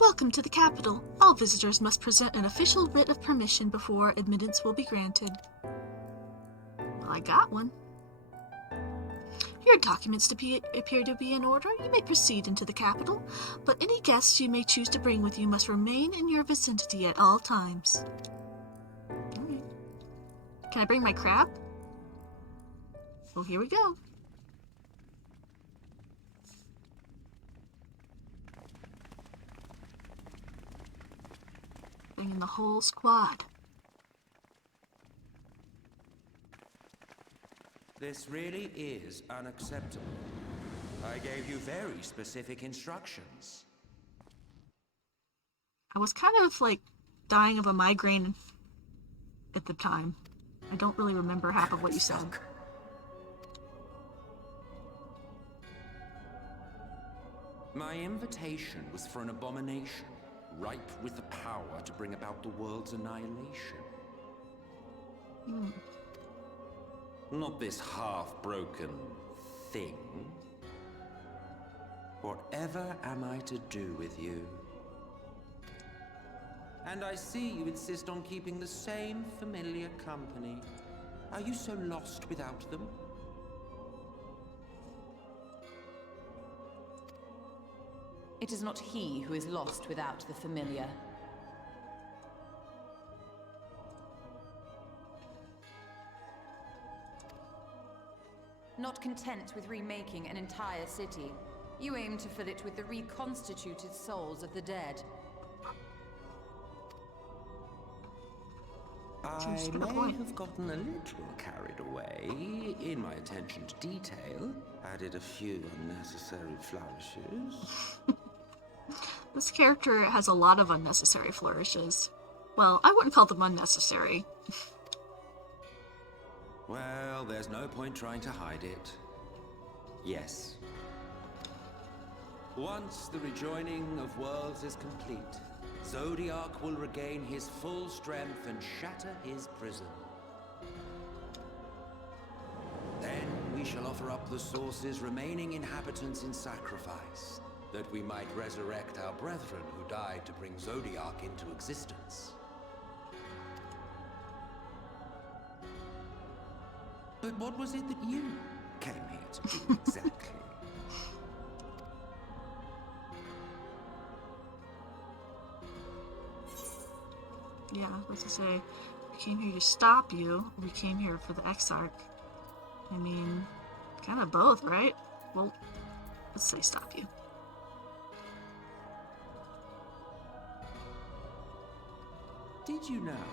Welcome to the capital. All visitors must present an official writ of permission before admittance will be granted. Well, I got one. Your your documents appear to be in order, you may proceed into the capital, but any guests you may choose to bring with you must remain in your vicinity at all times. Alright. Can I bring my crab? Well, here we go. Bringing the whole squad. This really is unacceptable. I gave you very specific instructions. I was kind of like dying of a migraine at the time. I don't really remember half of what you said. My invitation was for an abomination, ripe with the power to bring about the world's annihilation. Not this half-broken thing. Whatever am I to do with you? And I see you insist on keeping the same familiar company. Are you so lost without them? It is not he who is lost without the familiar. Not content with remaking an entire city, you aim to fill it with the reconstituted souls of the dead. I may have gotten a little carried away in my attention to detail, added a few unnecessary flourishes. This character has a lot of unnecessary flourishes. Well, I wouldn't call them unnecessary. Well, there's no point trying to hide it. Yes. Once the rejoining of worlds is complete, Zodiac will regain his full strength and shatter his prison. Then we shall offer up the Source's remaining inhabitants in sacrifice, that we might resurrect our brethren who died to bring Zodiac into existence. But what was it that you came here to do exactly? Yeah, what's to say? We came here to stop you. We came here for the Exarch. I mean, kind of both, right? Well, let's say stop you. Did you know?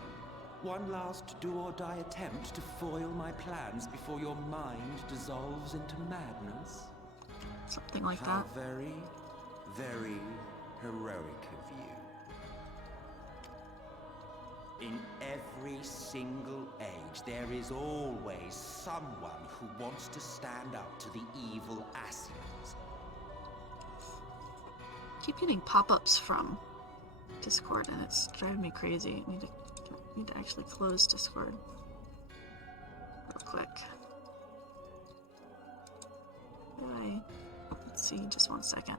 One last do-or-die attempt to foil my plans before your mind dissolves into madness? Something like How that. very, very heroic of you. In every single age, there is always someone who wants to stand up to the evil Asians. Keep getting pop-ups from Discord, and it's driving me crazy. I need to actually close Discord real quick. Let's see, just one second.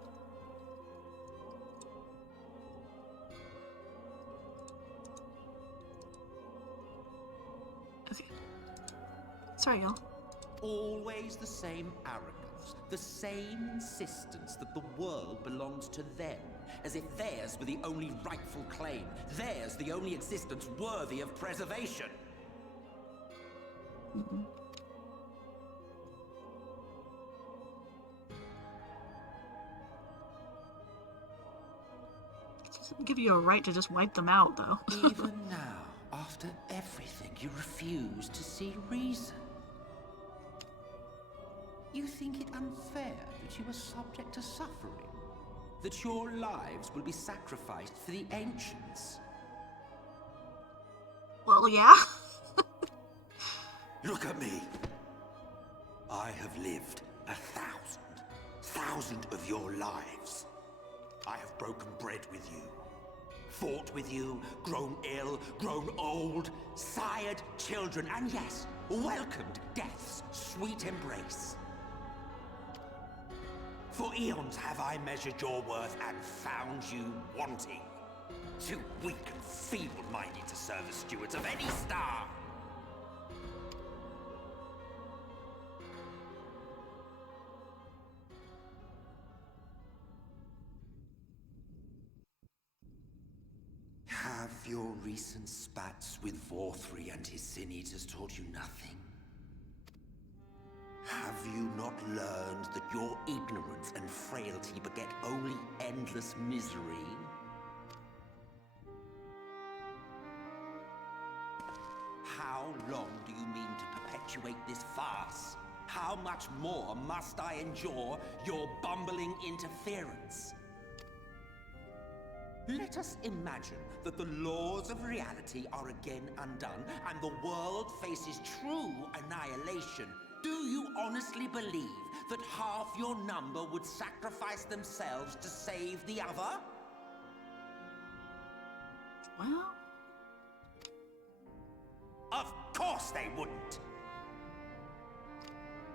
Okay. Sorry, y'all. Always the same arrogance, the same insistence that the world belongs to them, as if theirs were the only rightful claim, theirs the only existence worthy of preservation. It doesn't give you a right to just wipe them out, though. Even now, after everything, you refuse to see reason. You think it unfair that you are subject to suffering? That your lives will be sacrificed for the ancients? Well, yeah. Look at me. I have lived 1,000 of your lives. I have broken bread with you, fought with you, grown ill, grown old, sired children, and yes, welcomed death's sweet embrace. For eons have I measured your worth and found you wanting. Too weak and feeble-minded to serve as stewards of any star. Have your recent spats with Vorthri and his Sin Eaters taught you nothing? Have you not learned that your ignorance and frailty beget only endless misery? How long do you mean to perpetuate this farce? How much more must I endure your bumbling interference? Let us imagine that the laws of reality are again undone and the world faces true annihilation. Do you honestly believe that half your number would sacrifice themselves to save the other? Well, Of course they wouldn't!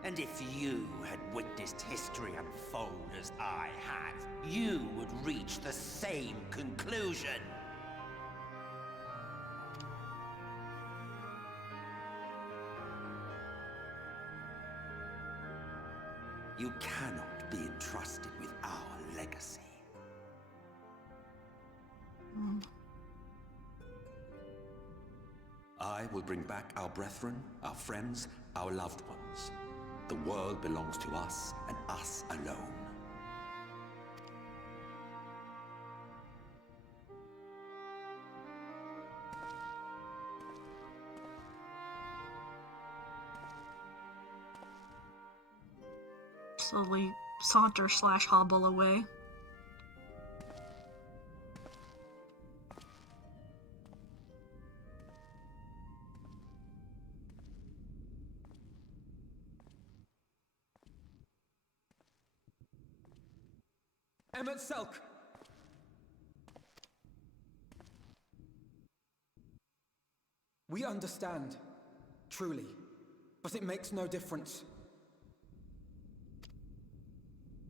And if you had witnessed history unfold as I have, you would reach the same conclusion. You cannot be entrusted with our legacy. I will bring back our brethren, our friends, our loved ones. The world belongs to us, and us alone. slowly saunter/hobble away. Emmett Selk! We understand, truly, but it makes no difference.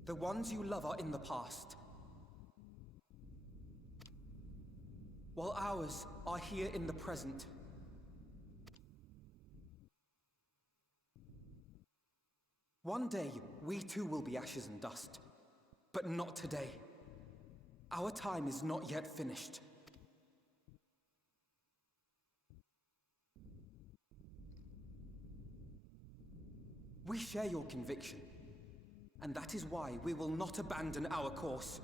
The ones you love are in the past, while ours are here in the present. One day, we too will be ashes and dust, but not today. Our time is not yet finished. We share your conviction, and that is why we will not abandon our course.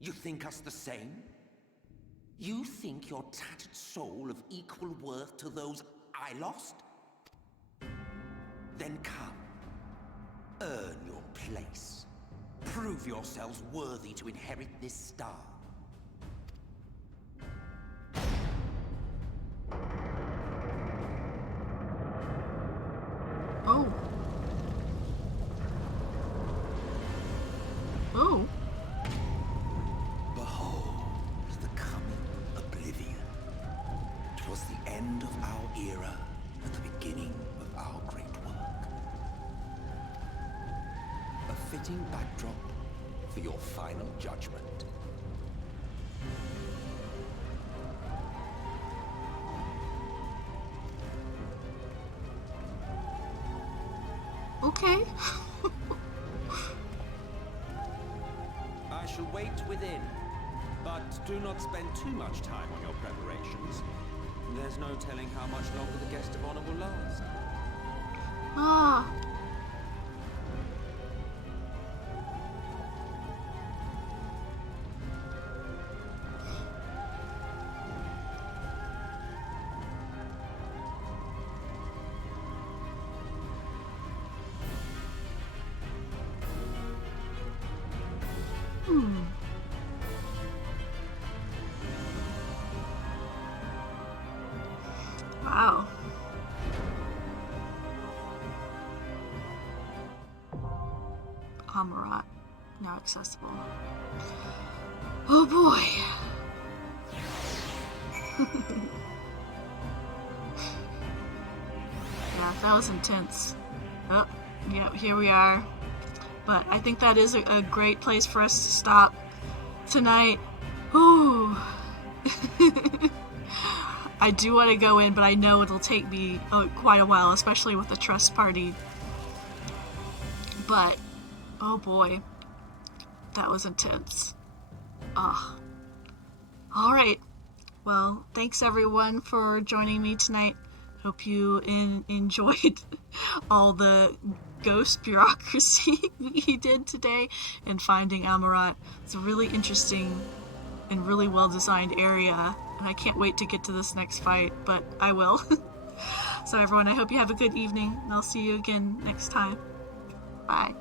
You think us the same? You think your tattered soul of equal worth to those I lost? Then come. Earn your place. Prove yourselves worthy to inherit this star. Oh. Oh. Behold the coming oblivion. 'Twas the end of our era and the beginning of our great work. A fitting backdrop for your final judgment. Okay. I shall wait within, but do not spend too much time on your preparations. There's no telling how much longer the guest of honor will last. Ah. Wow. Amarat, now accessible. Oh boy. Yeah, that was intense. Oh, yeah, here we are. But I think that is a great place for us to stop tonight. Ooh. I do want to go in, but I know it'll take me quite a while, especially with the trust party But, oh boy, that was intense. Ah. Alright. Well, thanks everyone for joining me tonight. Hope you enjoyed all the ghost bureaucracy we did today in finding Amarat. It's a really interesting and really well-designed area, and I can't wait to get to this next fight, but I will. So everyone, I hope you have a good evening, and I'll see you again next time. Bye.